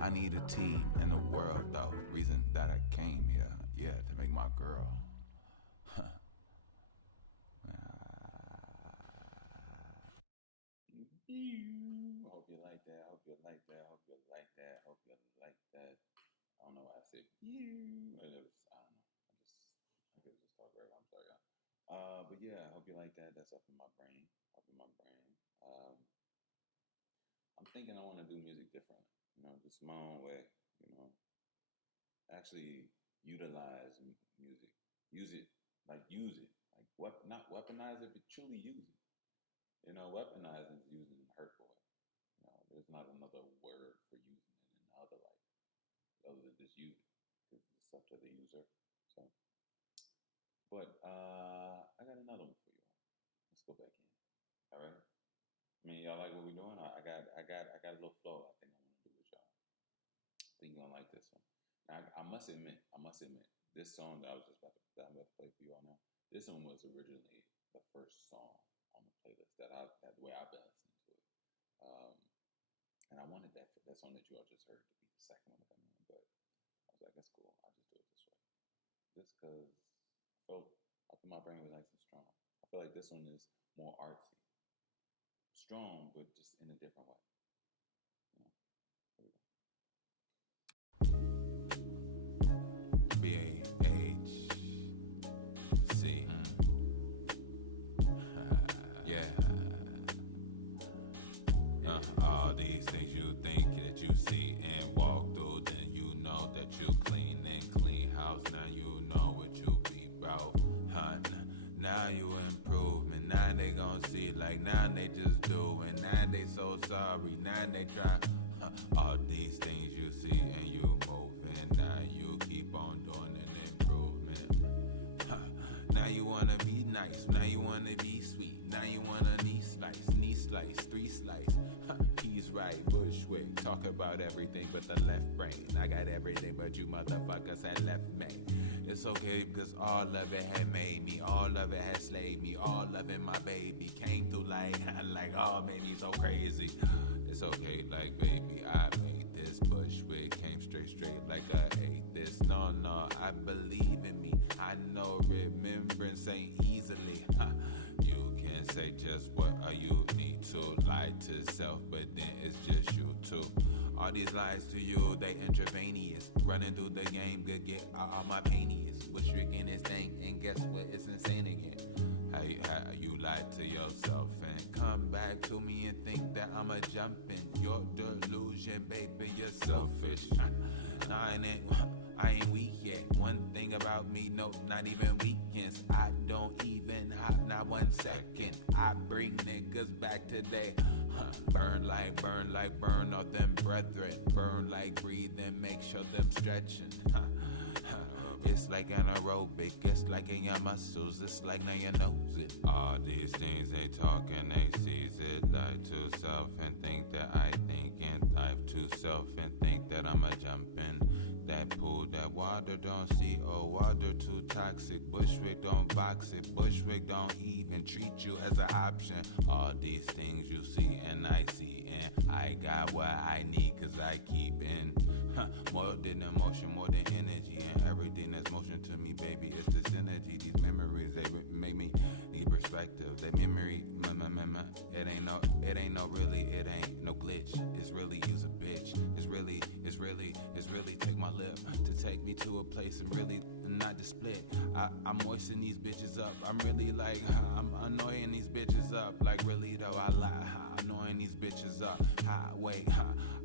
I need a team in the world, though. Reason that I came here, yeah, to make my girl. Hope you like that. Hope you like that. Hope you like that. Hope you like that. I don't know why I said you. I don't know. I could just talk right. I'm sorry, y'all. But yeah, I hope you like that. That's up in my brain. I'm thinking I want to do music differently. Just my own way. Actually utilize music. Use it. Like not weaponize it, but truly use it. Weaponizing is using it in a hurtful way. There's not another word for using it in another way other than just use it, because it's up to the user. So, but I got another one for you all. Let's go back in. All right. I mean, y'all like what we're doing? I got a little flow I think I want to do with y'all. I think you're gonna like this one. Now, I must admit, this song that I'm about to play for you all now. This one was originally the first song on the playlist that the way I've been listening to it. And I wanted that song that you all just heard to be the second one to come in, but I was like, that's cool. I'll just do it this way. Just because I felt up in my brain was nice and strong. I feel like this one is more artsy. Strong, but just in a different way. Here we go. BAHC. Yeah. All these things you think that you see and walk through, then you know that you clean and clean house. Now you know what you be about. Now you improvement. Now they gon' see, like now they just doing. Now they so sorry. Now they try. All these things you see and you moving. Now you keep on doing an improvement. Now you wanna be nice. Now you wanna be sweet. Now you wanna knee slice, 3 slice. He's right, Bushwick. Talk about everything but the left brain. I got everything but you motherfuckers had left me. It's okay because all of it had made me. All of it had slayed me. All of it my baby came through like made me so crazy. It's okay, like baby, I made this. Bushwick came straight like I ate this. No, I believe in me. I know remembrance ain't easily. You can say just what you need to. Lie to self, but then it's just you too. All these lies to you, they intravenous. Running through the game, good get all my painiest. What's tricking this thing, and guess what? It's insane again. How you lie to yourself and come back to me and think that I'ma jump in your delusion, baby, you're selfish. Nah, I ain't weak yet. One thing about me, no, not even weekends. I don't even hop, not 1 second. I bring niggas back today. Burn off them brethren. Burn like breathing, make sure them stretching. It's like an aerobic, it's like in your muscles, it's like now you knows it. All these things they talk and they seize it. Lie to self and think that I think, and life to self and think that I'ma jump in that pool, that water don't see, oh water too toxic. Bushwick don't box it, Bushwick don't even treat you as an option. All these things you see and I see, and I got what I need cause I keep in more than emotion, more than energy, and everything that's motion to me, baby, it's this energy. These memories, they make me need perspective. That memory, it ain't no glitch. It's really use a bitch. It's really take my lip to take me to a place and really not to split. I moisten these bitches up. I'm really like, I'm annoying these bitches up. Like really though, I lie, annoying these bitches up. Wait,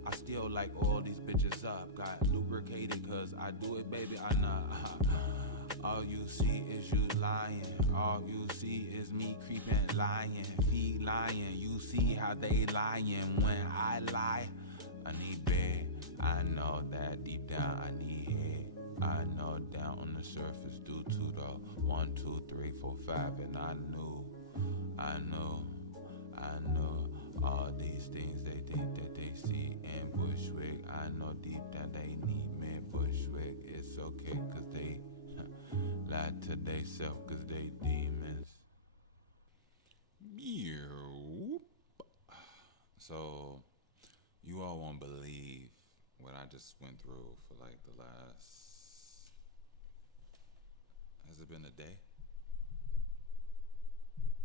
I still like all these bitches up. Got lubricated cause I do it, baby. I know. All you see is you lying. All you see is me creeping, lying, feet lying. You see how they lying. When I lie, I need bed. I know that deep down I need head. I know down on the surface due to the 1, 2, 3, 4, 5, and I knew all these things they think that they see in Bushwick. I know deep down they need me, Bushwick. It's okay, cause they lie to they self, cause they demons. So, you all won't believe what I just went through for like the last. Has it been a day?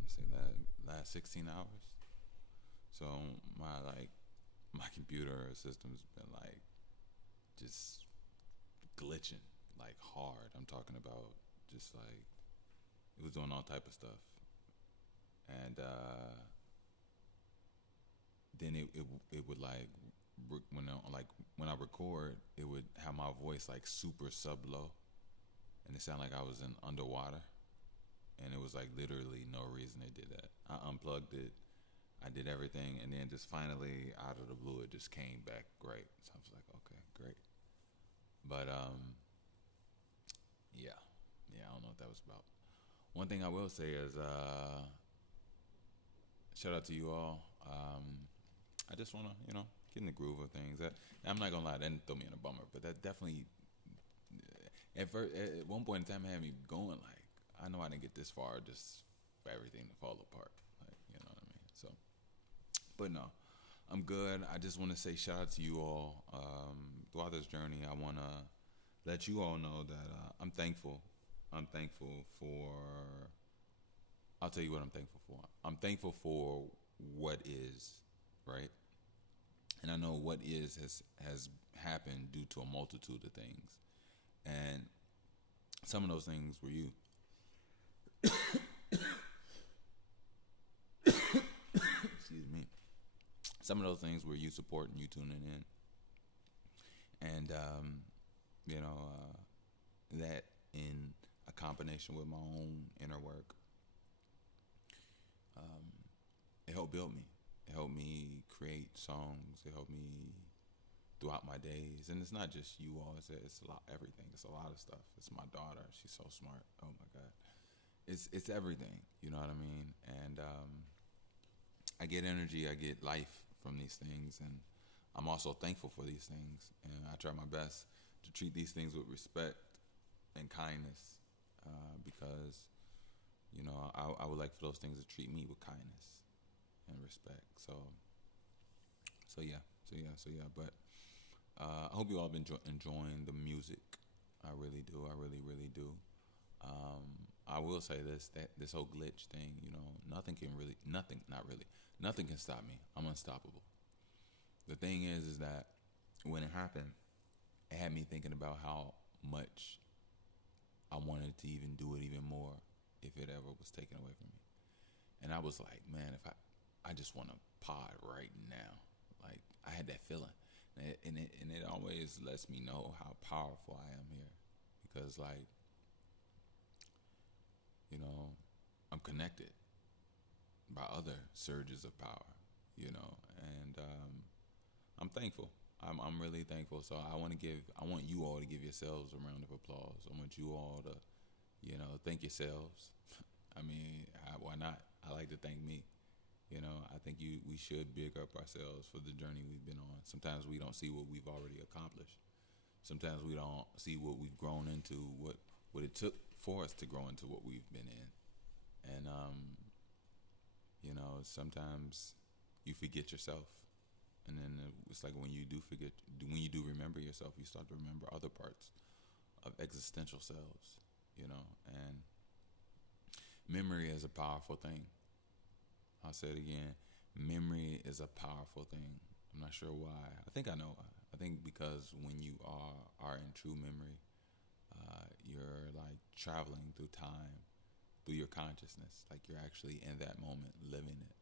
Let's say last 16 hours. So my computer system's been like just glitching like hard. I'm talking about just like it was doing all type of stuff, and then it would like when I record, it would have my voice like super sub low, and it sounded like I was in underwater, and it was like literally no reason they did that. I unplugged it, I did everything, and then just finally out of the blue, it just came back great. So I was like, okay, great. But yeah, I don't know what that was about. One thing I will say is shout out to you all. I just want to, get in the groove of things. I'm not gonna lie, that didn't throw me in a bummer, but that definitely, at one point in time, had me going like, I know I didn't get this far just for everything to fall apart. Like, you know what I mean? So, but no, I'm good. I just want to say shout out to you all. Throughout this journey, I want to let you all know that I'm thankful. I'm thankful for. I'll tell you what I'm thankful for. I'm thankful for what is, right? And I know what is has happened due to a multitude of things, and some of those things were you. Excuse me. Some of those things were you supporting, you tuning in, and that in a combination with my own inner work, it helped build me. It helped me create songs. It helped me throughout my days. And it's not just you all. It's a lot, everything. It's a lot of stuff. It's my daughter. She's so smart. Oh my God. It's everything. You know what I mean? And I get energy. I get life from these things. And I'm also thankful for these things. And I try my best to treat these things with respect and kindness, because I would like for those things to treat me with kindness and respect. So yeah. But I hope you all been enjoying the music. I really do. I really, really do. I will say that this whole glitch thing, nothing can stop me. I'm unstoppable. The thing is that when it happened, it had me thinking about how much I wanted to even do it even more if it ever was taken away from me. And I was like, man, if I just want to pod right now. Like, I had that feeling. And it always lets me know how powerful I am here. Because, like, I'm connected by other surges of power, and I'm thankful. I'm really thankful. So I want you all to give yourselves a round of applause. I want you all to, thank yourselves. I mean, why not? I like to thank me. I think we should big up ourselves for the journey we've been on. Sometimes we don't see what we've already accomplished. Sometimes we don't see what we've grown into, what it took for us to grow into what we've been in. And, sometimes you forget yourself. And then it's like when you do remember yourself, you start to remember other parts of existential selves, and memory is a powerful thing. I'll say it again. Memory is a powerful thing. I'm not sure why. I think I know why. I think because when you are in true memory, you're like traveling through time, through your consciousness. Like you're actually in that moment, living it.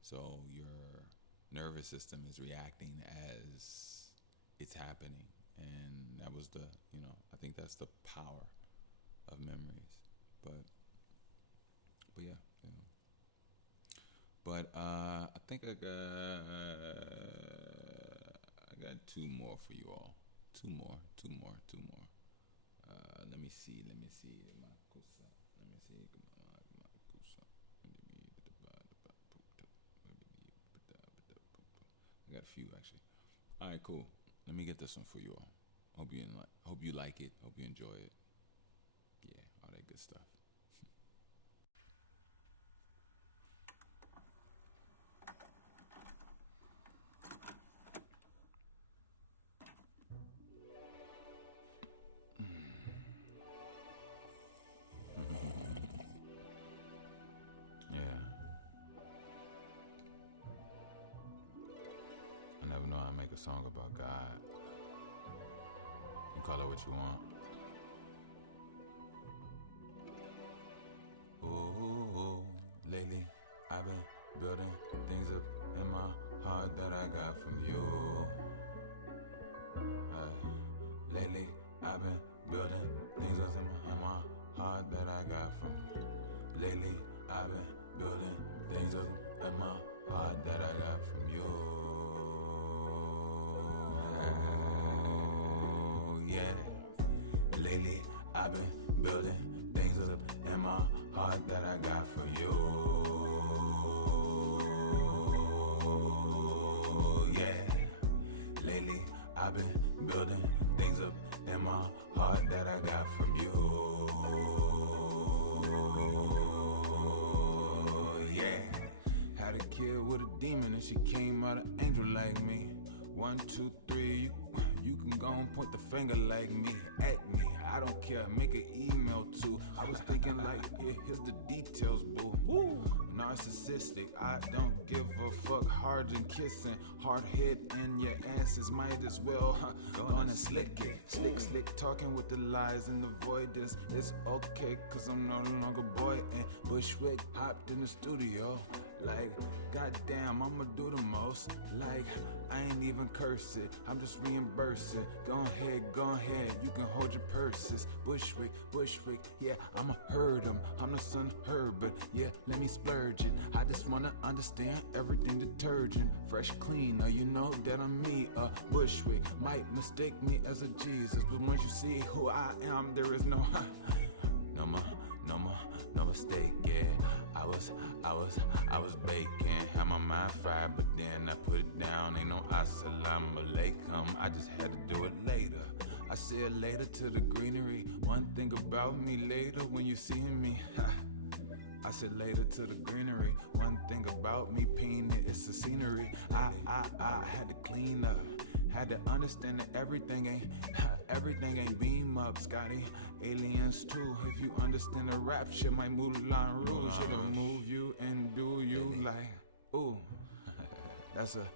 So your nervous system is reacting as it's happening. And that was I think that's the power of memories. But yeah. But I think I got two more for you all. Two more. Let me see. Let me see. I got a few actually. All right, cool. Let me get this one for you all. Hope you like it. Hope you enjoy it. Yeah, all that good stuff. Yeah. I never know how to make a song about God. You call it what you want. Ooh, lately I've been building things up in my heart that I got from you. Lately I've been building things up in my heart that I got from you. Lately I've been building things up in my heart that I got from you. Yeah. Lately I've been building things up in my heart that I got for you. Yeah. Lately I've been building things up in my heart that I got from you. Yeah. Had a kid with a demon and she came out an angel like me. 1, 2, 3, you can go and point the finger like me, at me. I don't care, make an email too. I was thinking like, yeah, here's the details, boo. Narcissistic, I don't give a fuck. Hard and kissing, hard hit in your asses. Might as well go on and slick it. Slick, talking with the lies and the avoidance. It's okay, cause I'm no longer boy. And Bushwick hopped in the studio. Like, goddamn, I'ma do the most. Like, I ain't even curse it, I'm just reimbursing. Go ahead, you can hold your purses. Bushwick, yeah, I'ma hurt him. I'm the son of Herbert, yeah, let me splurge it. I just wanna understand everything detergent. Fresh cleaner, you know that I'm me. Bushwick might mistake me as a Jesus, but once you see who I am, there is no mistake, yeah. I was baking, had my mind fried, but then I put it down. Ain't no assalamu alaikum, I just had to do it later. I said later to the greenery. One thing about me later when you see me. I said later to the greenery. One thing about me painting, it's the scenery. I had to clean up. Had to understand that everything ain't beam up, Scotty. Aliens too. If you understand the rap shit, might Moulin Rouge. It'll move you and do you like, ooh. That's a,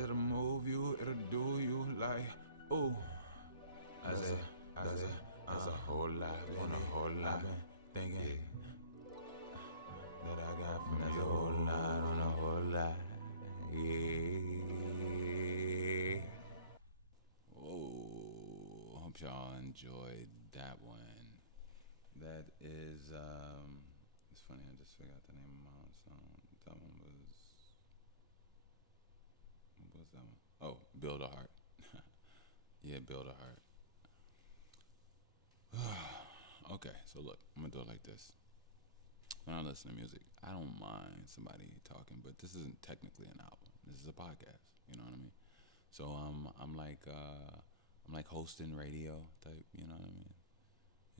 it'll move you, it'll do you like, ooh. That's a whole lot, on a whole lot. I've been thinking that I got from you. A whole lot, on a whole lot, yeah. Whoa, hope y'all enjoyed that one. That is, it's funny, I just forgot the name of my song. That one was, what was that one? Oh, Build a Heart. Yeah, Build a Heart. Okay, so look, I'm gonna do it like this. When I listen to music, I don't mind somebody talking, but this isn't technically an album. This is a podcast, you know what I mean? So I'm like hosting radio type, you know what I mean?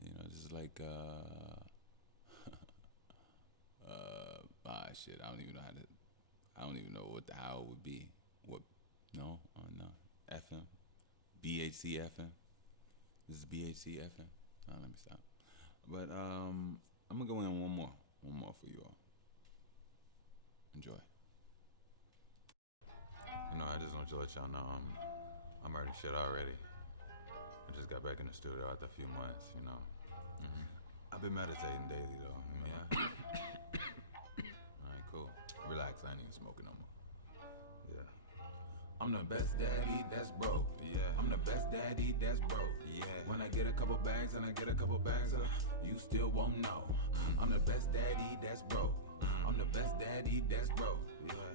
You know, just like shit. I don't even know how it would be. What? No, FM, BHC FM. This is BHC FM. Let me stop. But I'm gonna go in one more for you all. Enjoy. You know, I just want to let y'all know I'm already shit already. I just got back in the studio after a few months, you know. Mm-hmm. I've been meditating daily though. Yeah. Alright, cool. Relax, I ain't even smoking no more. Yeah. I'm the best daddy that's broke. Yeah. I'm the best daddy that's broke. Yeah. When I get a couple bags, bags and I get a couple bags, you still won't know. I'm the best daddy that's broke. I'm the best daddy that's broke.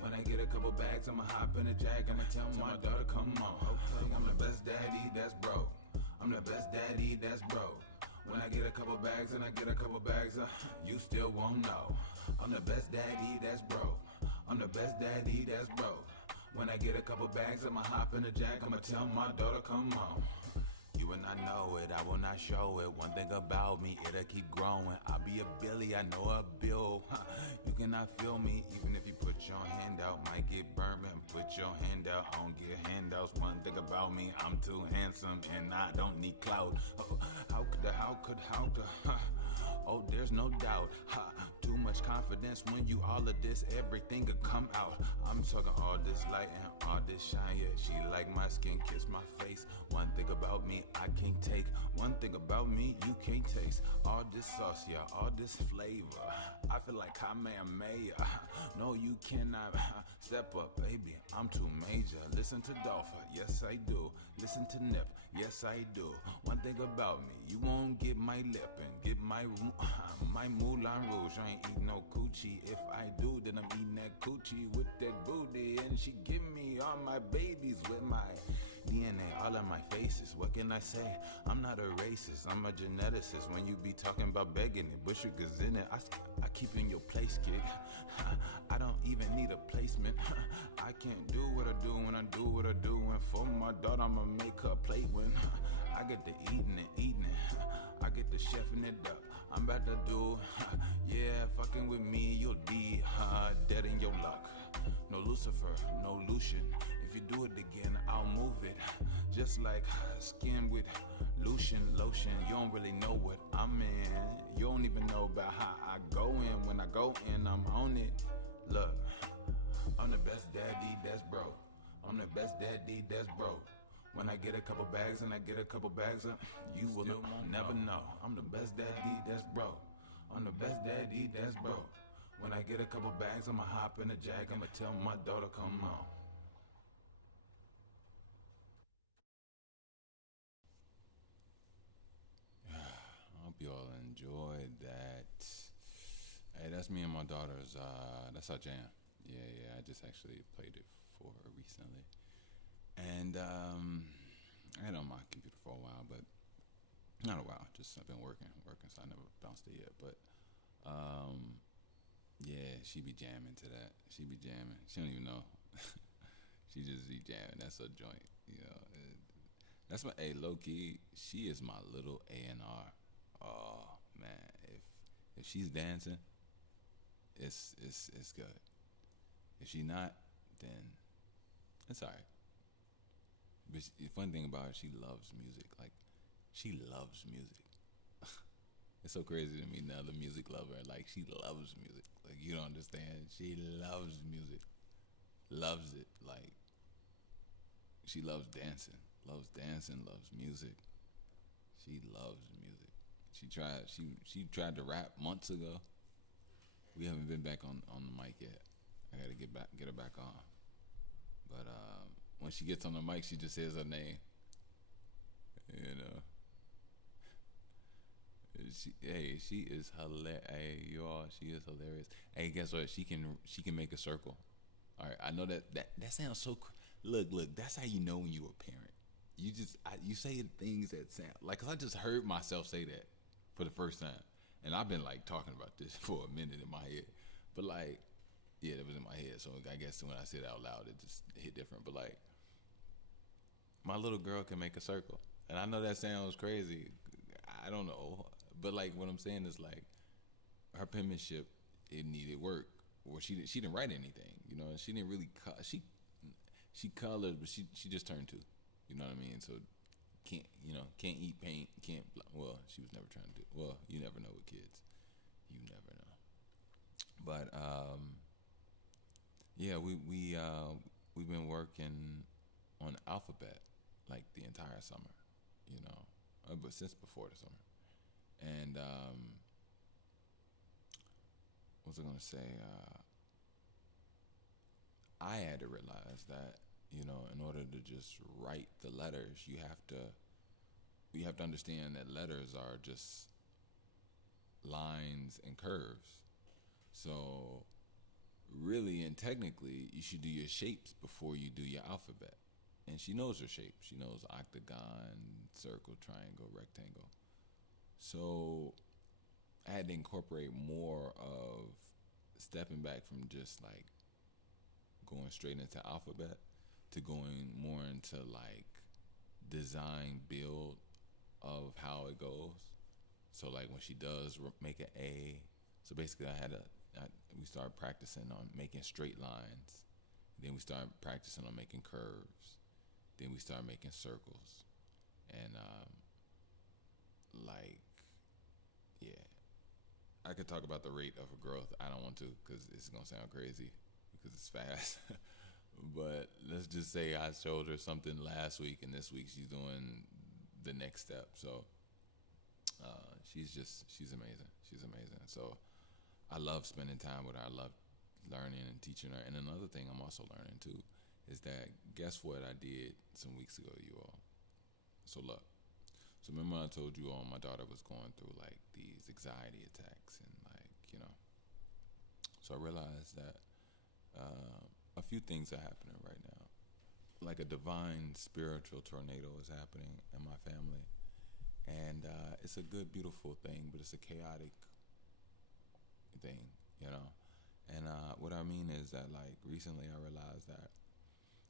When I get a couple bags, I'ma hop in a jag, I'ma tell my daughter, come on. I'm the best daddy that's broke. I'm the best daddy that's broke. When I get a couple bags and I get a couple bags, you still won't know. I'm the best daddy that's broke. I'm the best daddy that's broke. When I get a couple bags, I'ma hop in a jack, I'ma tell my daughter, come on. You will not know it, I will not show it. One thing about me, it'll keep growing. I'll be a Billy, I know a Bill. You cannot feel me, even if you put your hand out. Might get burnt, man, put your hand out. I don't get handouts. One thing about me, I'm too handsome and I don't need clout. How could, oh, there's no doubt. Too much confidence when you all of this, everything could come out. I'm talking all this light and all this shine, yeah. She like my skin, kiss my face. One thing about me, I can't take. One thing about me, you can't taste. All this sauce, yeah, all this flavor. I feel like Kamehameha. No, you cannot step up, baby. I'm too major. Listen to Dolpha, yes I do. Listen to Nip, yes I do. One thing about me, you won't get my lip and get my Moulin Rouge. I ain't eat no coochie. If I do, then I'm eating that coochie with that booty. And she give me all my babies with my DNA all on my faces. What can I say? I'm not a racist, I'm a geneticist. When you be talking about begging it, but sugars in it, I keep in your place, kid. I don't even need a placement. I can't do what I do when I do what I do. And for my daughter, I'ma make her a plate when I get to eating it. I get to chefing it up. I'm about to do, yeah, fucking with me, you'll be dead in your luck. No Lucifer, no Lucian. If you do it again, I'll move it. Just like skin with lotion. You don't really know what I'm in. You don't even know about how I go in. When I go in, I'm on it. Look, I'm the best daddy that's broke. I'm the best daddy that's broke. When I get a couple bags and I get a couple bags, you will never know. I'm the best daddy that's broke. I'm the best daddy that's broke. When I get a couple bags, I'ma hop in a jag, I'ma tell my daughter, come on. I hope you all enjoyed that. Hey, that's me and my daughter's, that's our jam. Yeah, I just actually played it for her recently. And I had it on my computer for a while, but not a while. Just I've been working, so I never bounced it yet. But yeah, she be jamming to that. She be jamming. She don't even know. She just be jamming. That's her joint, you know. That's my low key. She is my little A&R. Oh man, if she's dancing, it's good. If she not, then it's alright. But the funny thing about her, she loves music. Like, she loves music. It's so crazy to me now, the music lover. Like, she loves music. Like, you don't understand. She loves music. Loves it. Like, she loves dancing. Loves music. She loves music. She tried to rap months ago. We haven't been back on the mic yet. I gotta get her back on. But when she gets on the mic, she just says her name. You know. She is hilarious. Hey, y'all, she is hilarious. Hey, guess what? She can make a circle. All right, I know that sounds so. Look. That's how you know when you're a parent. You say things that sound like. 'Cause I just heard myself say that for the first time, and I've been like talking about this for a minute in my head. But like, yeah, that was in my head. So I guess when I said it out loud, it just hit different. But like, my little girl can make a circle, and I know that sounds crazy. I don't know, but like what I'm saying is like, her penmanship, it needed work, or she didn't write anything, you know. She didn't really she colored, but she just turned 2, you know what I mean. So can't eat paint, can't. Well, she was never trying to do. Well, you never know with kids, you never know. But yeah, we've been working on alphabet like the entire summer, you know, but since before the summer. And what was I gonna say? I had to realize that, you know, in order to just write the letters, you have to you have to understand that letters are just lines and curves. So really and technically, you should do your shapes before you do your alphabet. And she knows her shape. She knows octagon, circle, triangle, rectangle. So I had to incorporate more of stepping back from just like going straight into alphabet to going more into like design build of how it goes. So like when she does make an A, so basically we started practicing on making straight lines. Then we started practicing on making curves. Then we started making circles. And like, yeah, I could talk about the rate of her growth. I don't want to because it's gonna sound crazy because it's fast. But let's just say I showed her something last week, and this week she's doing the next step. So she's amazing. She's amazing. So I love spending time with her. I love learning and teaching her. And another thing I'm also learning too is that guess what I did some weeks ago, you all. So look. So remember I told you all my daughter was going through like these anxiety attacks and like, you know. So I realized that a few things are happening right now. Like a divine spiritual tornado is happening in my family. And it's a good, beautiful thing, but it's a chaotic thing, you know. And what I mean is that like recently I realized that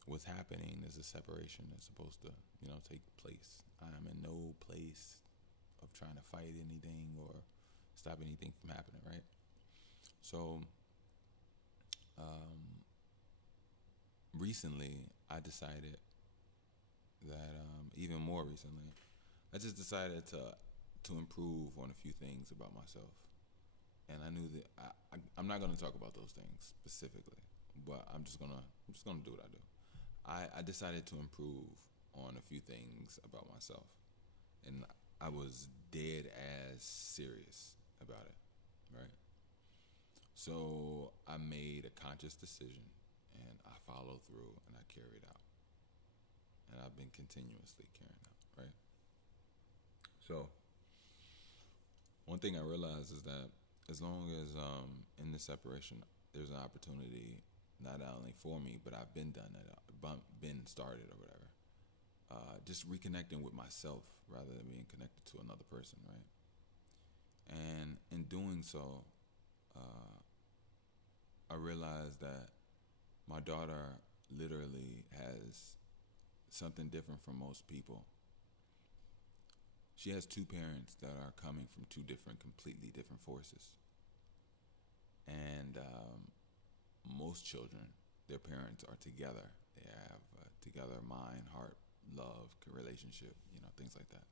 what's happening is a separation that's supposed to, you know, take place. I am in no place of trying to fight anything or stop anything from happening, right? So recently I decided that even more recently, I just decided to improve on a few things about myself. And I knew that I'm not going to talk about those things specifically, but I'm just gonna do what I do. I decided to improve on a few things about myself, and I was dead as serious about it, right? So I made a conscious decision, and I followed through, and I carried out, and I've been continuously carrying out, right? So one thing I realized is that as long as in this separation, there's an opportunity not only for me, but I've been done it, been started or whatever. Just reconnecting with myself rather than being connected to another person, right? And in doing so, I realized that my daughter literally has something different from most people. She has two parents that are coming from two completely different forces. And most children, their parents are together. They have together mind, heart, love, relationship, you know, things like that.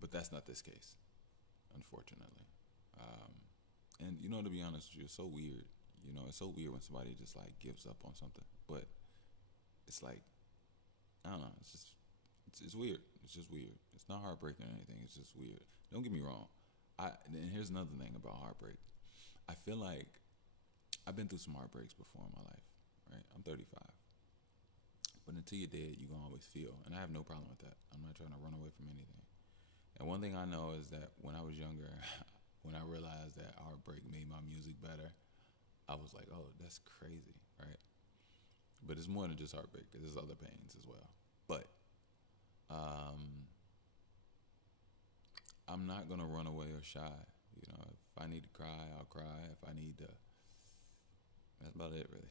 But that's not this case, unfortunately. And you know, to be honest with you, it's so weird. You know, it's so weird when somebody just like gives up on something. But it's like, I don't know. It's just it's weird. It's just weird. It's not heartbreaking or anything. It's just weird. Don't get me wrong. And here's another thing about heartbreak. I feel like I've been through some heartbreaks before in my life. Right? I'm 35. But until you're dead, you're gonna always feel, and I have no problem with that. I'm not trying to run away from anything. And one thing I know is that when I was younger, when I realized that heartbreak made my music better, I was like, oh, that's crazy, right? But it's more than just heartbreak. There's other pains as well. But I'm not gonna run away or shy. You know, if I need to cry, I'll cry. If I need to, that's about it, really.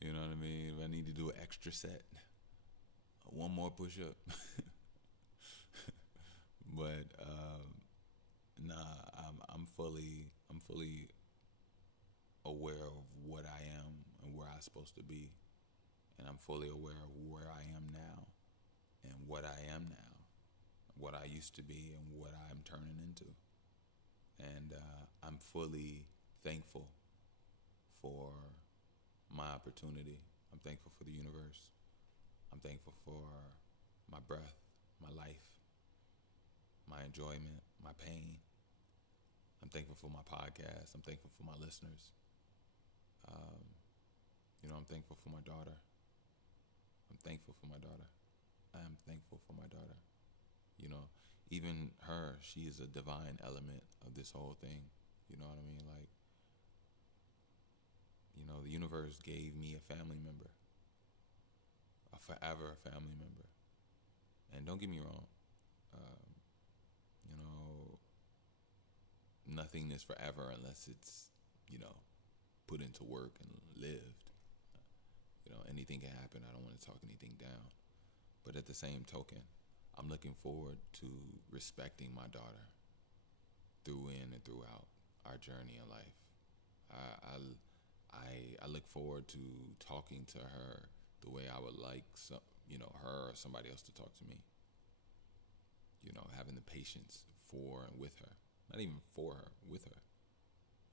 You know what I mean? If I need to do an extra set, one more push up. But nah, I'm fully aware of what I am and where I'm supposed to be, and I'm fully aware of where I am now, and what I am now, what I used to be, and what I'm turning into, and I'm fully thankful for my opportunity. I'm thankful for the universe. I'm thankful for my breath, my life, my enjoyment, my pain. I'm thankful for my podcast. I'm thankful for my listeners. You know, I'm thankful for my daughter. I'm thankful for my daughter. I am thankful for my daughter. You know, even her, she is a divine element of this whole thing. You know what I mean? Like, you know, the universe gave me a family member, a forever family member. And don't get me wrong, you know, nothing is forever unless it's, you know, put into work and lived. You know, anything can happen. I don't want to talk anything down. But at the same token, I'm looking forward to respecting my daughter through in and throughout our journey in life. I look forward to talking to her the way I would like some, you know, her or somebody else to talk to me. You know, having the patience for and with her, not even for her, with her.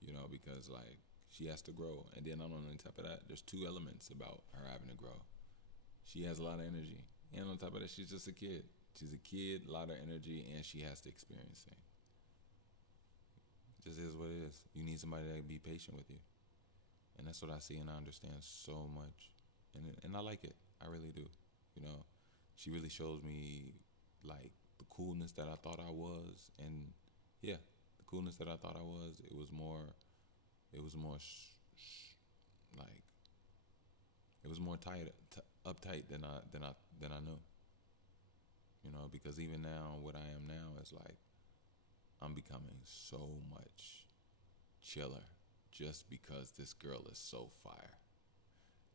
You know, because like she has to grow, and then on top of that, there's two elements about her having to grow. She has a lot of energy, and on top of that, she's just a kid. She's a kid, a lot of energy, and she has to experience things. It just is what it is. You need somebody that can be patient with you, and that's what I see and I understand so much, and I like it. I really do. You know, she really shows me like the coolness that I thought I was, and yeah, the coolness that I thought I was. It was more like it was more uptight than I knew. You know, because even now, what I am now is like I'm becoming so much chiller just because this girl is so fire.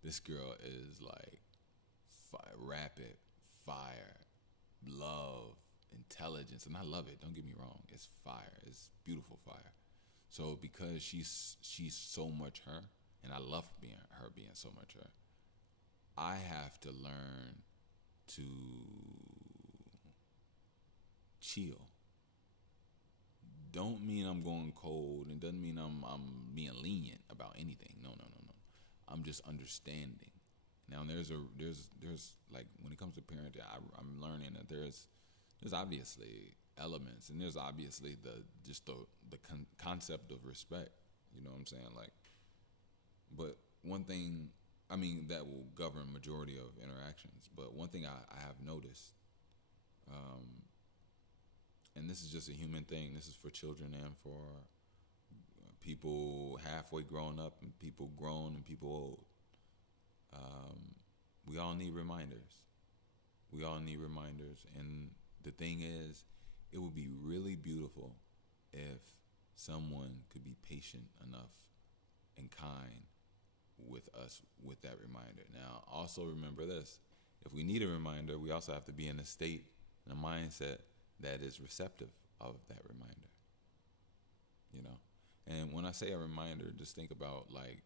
This girl is like rapid fire, love, intelligence, and I love it. Don't get me wrong, it's fire. It's beautiful fire. So because she's so much her, and I love being so much her, I have to learn to chill. Don't mean I'm going cold, and doesn't mean I'm being lenient about anything. No, no, no, no. I'm just understanding. Now there's like when it comes to parenting, I'm learning that there's obviously elements, and there's obviously the concept of respect. You know what I'm saying? Like, but one thing, I mean, that will govern majority of interactions. But one thing I have noticed, and this is just a human thing. This is for children and for people halfway grown up and people grown and people old. We all need reminders. We all need reminders. And the thing is, it would be really beautiful if someone could be patient enough and kind with us with that reminder. Now, also remember this. If we need a reminder, we also have to be in a state and a mindset that is receptive of that reminder. You know? And when I say a reminder, just think about like,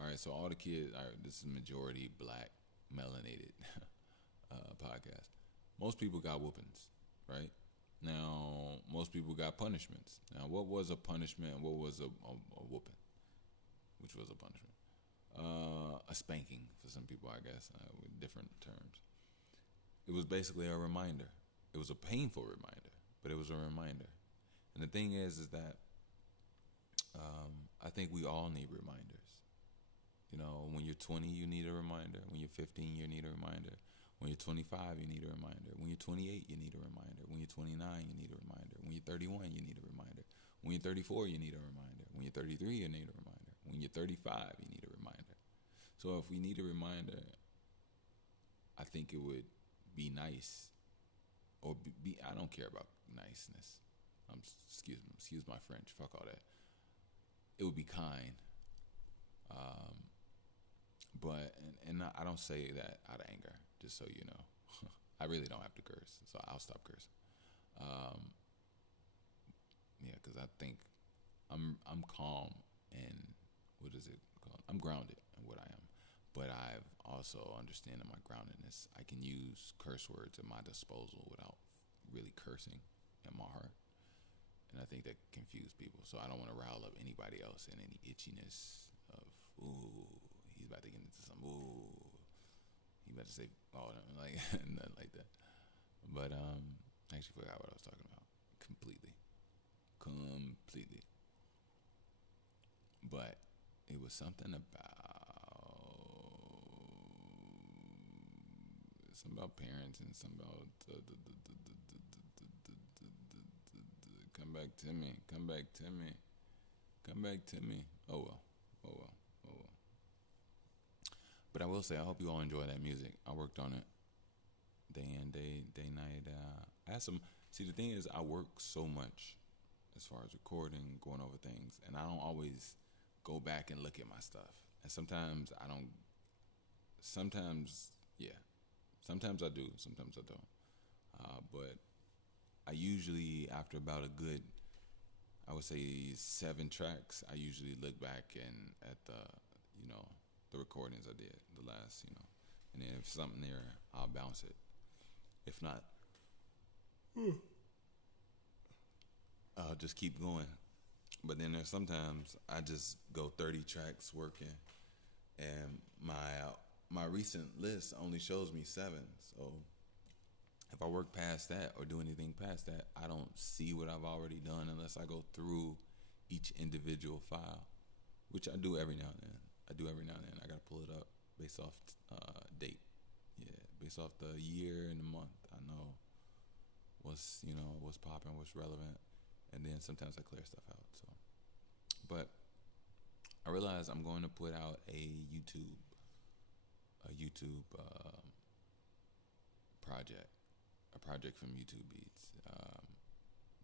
all right, so all the kids, all right, this is majority black, melanated podcast. Most people got whoopings, right? Now, most people got punishments. Now, what was a punishment and what was a whooping? Which was a punishment? A spanking for some people, I guess, with different terms. It was basically a reminder. It was a painful reminder, but it was a reminder. And the thing is that I think we all need reminders. You know, when you're 20, you need a reminder. When you're 15, you need a reminder. When you're 25, you need a reminder. When you're 28, you need a reminder. When you're 29, you need a reminder. When you're 31, you need a reminder. When you're 34, you need a reminder. When you're 33, you need a reminder. When you're 35, you need a reminder. So if we need a reminder, I think it would be nice, or I don't care about niceness. Excuse my French. Fuck all that. It would be kind. But and I don't say that out of anger, just so you know. I really don't have to curse, so I'll stop cursing. Yeah, because I think I'm calm and what is it called? I'm grounded in what I am, but I've also understanding my groundedness. I can use curse words at my disposal without really cursing in my heart, and I think that confuse people. So I don't want to rile up anybody else in any itchiness of ooh, he's about to get into some ooh, he about to say oh like nothing like that. But I actually forgot what I was talking about completely. But it was something about parents and something about Come back to me. Come back to me. Come back to me. Oh well. Oh well. Oh well. But I will say, I hope you all enjoy that music. I worked on it day in, day night. I had some. See, the thing is, I work so much as far as recording, going over things, and I don't always go back and look at my stuff. And sometimes I don't. Sometimes, yeah. Sometimes I do. Sometimes I don't. But I usually, after about a good, I would say 7 tracks, I usually look back and at the, you know, the recordings I did, the last, and then if something there, I'll bounce it. If not, I'll just keep going. But then there's sometimes I just go 30 tracks working, and my recent list only shows me 7. So if I work past that or do anything past that, I don't see what I've already done unless I go through each individual file, which I do every now and then. I gotta pull it up based off date. Yeah, based off the year and the month. I know what's popping, what's relevant, and then sometimes I clear stuff out. So, but I realize I'm going to put out a YouTube project, a project from YouTube Beats.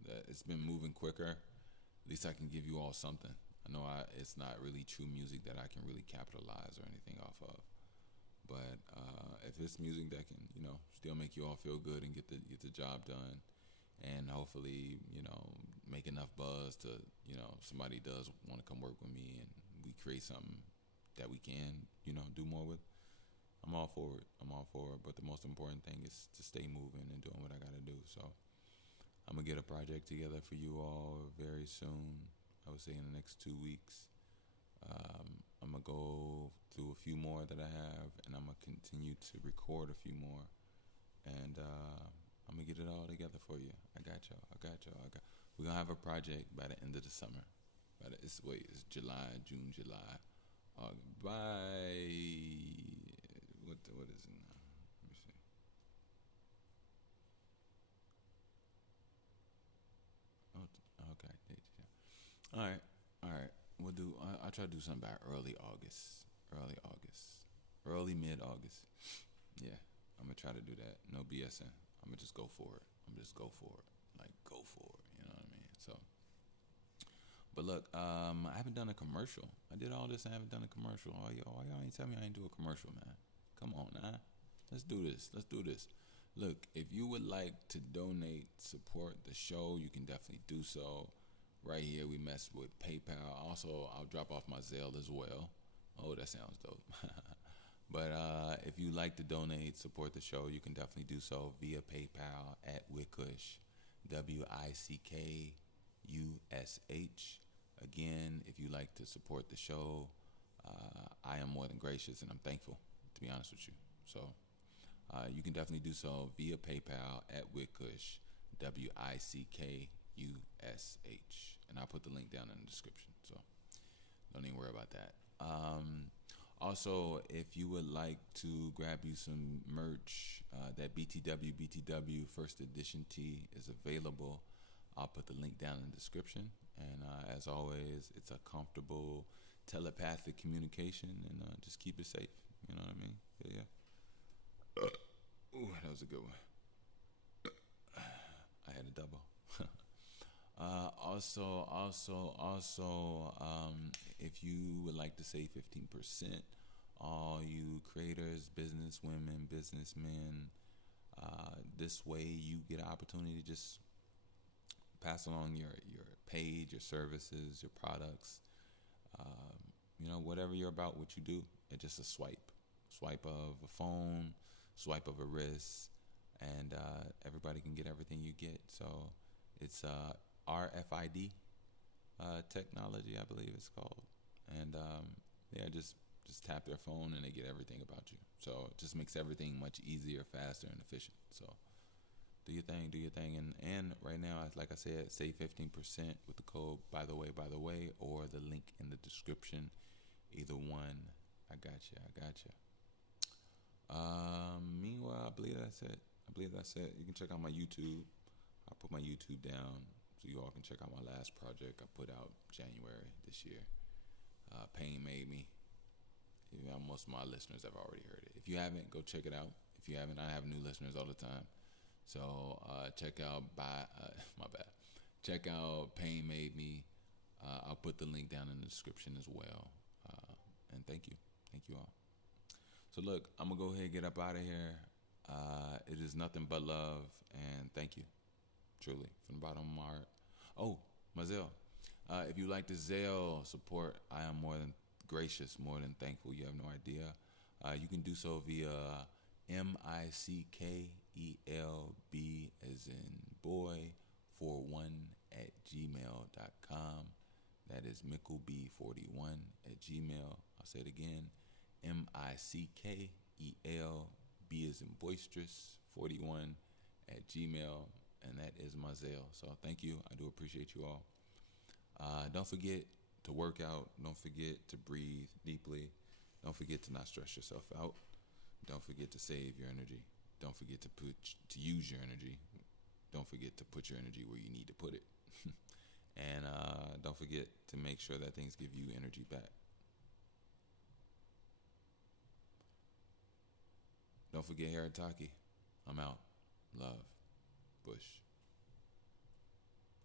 That it's been moving quicker. At least I can give you all something. I know it's not really true music that I can really capitalize or anything off of. But if it's music that can, still make you all feel good and get the job done, and hopefully, make enough buzz to, somebody does want to come work with me and we create something that we can, do more with. I'm all for it. But the most important thing is to stay moving and doing what I gotta do. So I'm gonna get a project together for you all very soon. I would say in the next 2 weeks. I'm gonna go through a few more that I have, and I'm gonna continue to record a few more, and I'm gonna get it all together for you. I got y'all. We're gonna have a project by the end of the summer. It's July, June, July. By what is it now? Let me see. Oh, okay. All right. We'll do. I'll try to do something by early mid August. Yeah, I'm gonna try to do that. No BSing. I'm gonna just go for it. Like go for it. You know what I mean? So. But look, I haven't done a commercial. I did all this and I haven't done a commercial. Why y'all ain't tell me I ain't do a commercial, man? Come on, nah. Let's do this. Look, if you would like to donate, support the show, you can definitely do so. Right here, we mess with PayPal. Also, I'll drop off my Zelle as well. Oh, that sounds dope. But if you like to donate, support the show, you can definitely do so via PayPal at Wickush, WICKUSH. Again, if you like to support the show, I am more than gracious and I'm thankful, to be honest with you. So you can definitely do so via PayPal at Wickush, WICKUSH. And I'll put the link down in the description. So don't even worry about that. Also, if you would like to grab you some merch, that BTW First Edition tee is available. I'll put the link down in the description. And as always, it's a comfortable telepathic communication, and just keep it safe. You know what I mean? Yeah. Ooh, that was a good one. I had a double. Also, if you would like to save 15%, all you creators, businesswomen, businessmen, this way you get an opportunity to just pass along your page, your services, your products, whatever you're about, what you do. It's just a swipe of a phone, swipe of a wrist, and everybody can get everything you get. So it's RFID technology, I believe it's called, and just tap their phone and they get everything about you. So it just makes everything much easier, faster, and efficient. So do your thing, and right now, like I said, save 15% with the code by the way, or the link in the description. Either one, I got you. Meanwhile, I believe that's it. You can check out my YouTube. I'll put my YouTube down So you all can check out my last project I put out January this year. Pain Made Me. You know, most of my listeners have already heard it. If you haven't, go check it out. If you haven't, I have new listeners all the time. So check out my bad. Check out Pain Made Me. I'll put the link down in the description as well. And thank you all. So look, I'm gonna go ahead and get up out of here. It is nothing but love, and thank you, truly, from the bottom of my heart. Oh, my Zelle. If you like the Zelle support, I am more than gracious, more than thankful. You have no idea. You can do so via MICKELB as in boy 41 @gmail.com. That is Mickleb41 @gmail. I'll say it again. MICKELB as in boisterous 41 @gmail. And that is my Zelle. So thank you. I do appreciate you all. Don't forget to work out. Don't forget to breathe deeply. Don't forget to not stress yourself out. Don't forget to save your energy. Don't forget to use your energy. Don't forget to put your energy where you need to put it. And don't forget to make sure that things give you energy back. Don't forget Haritaki. I'm out. Love. Bush.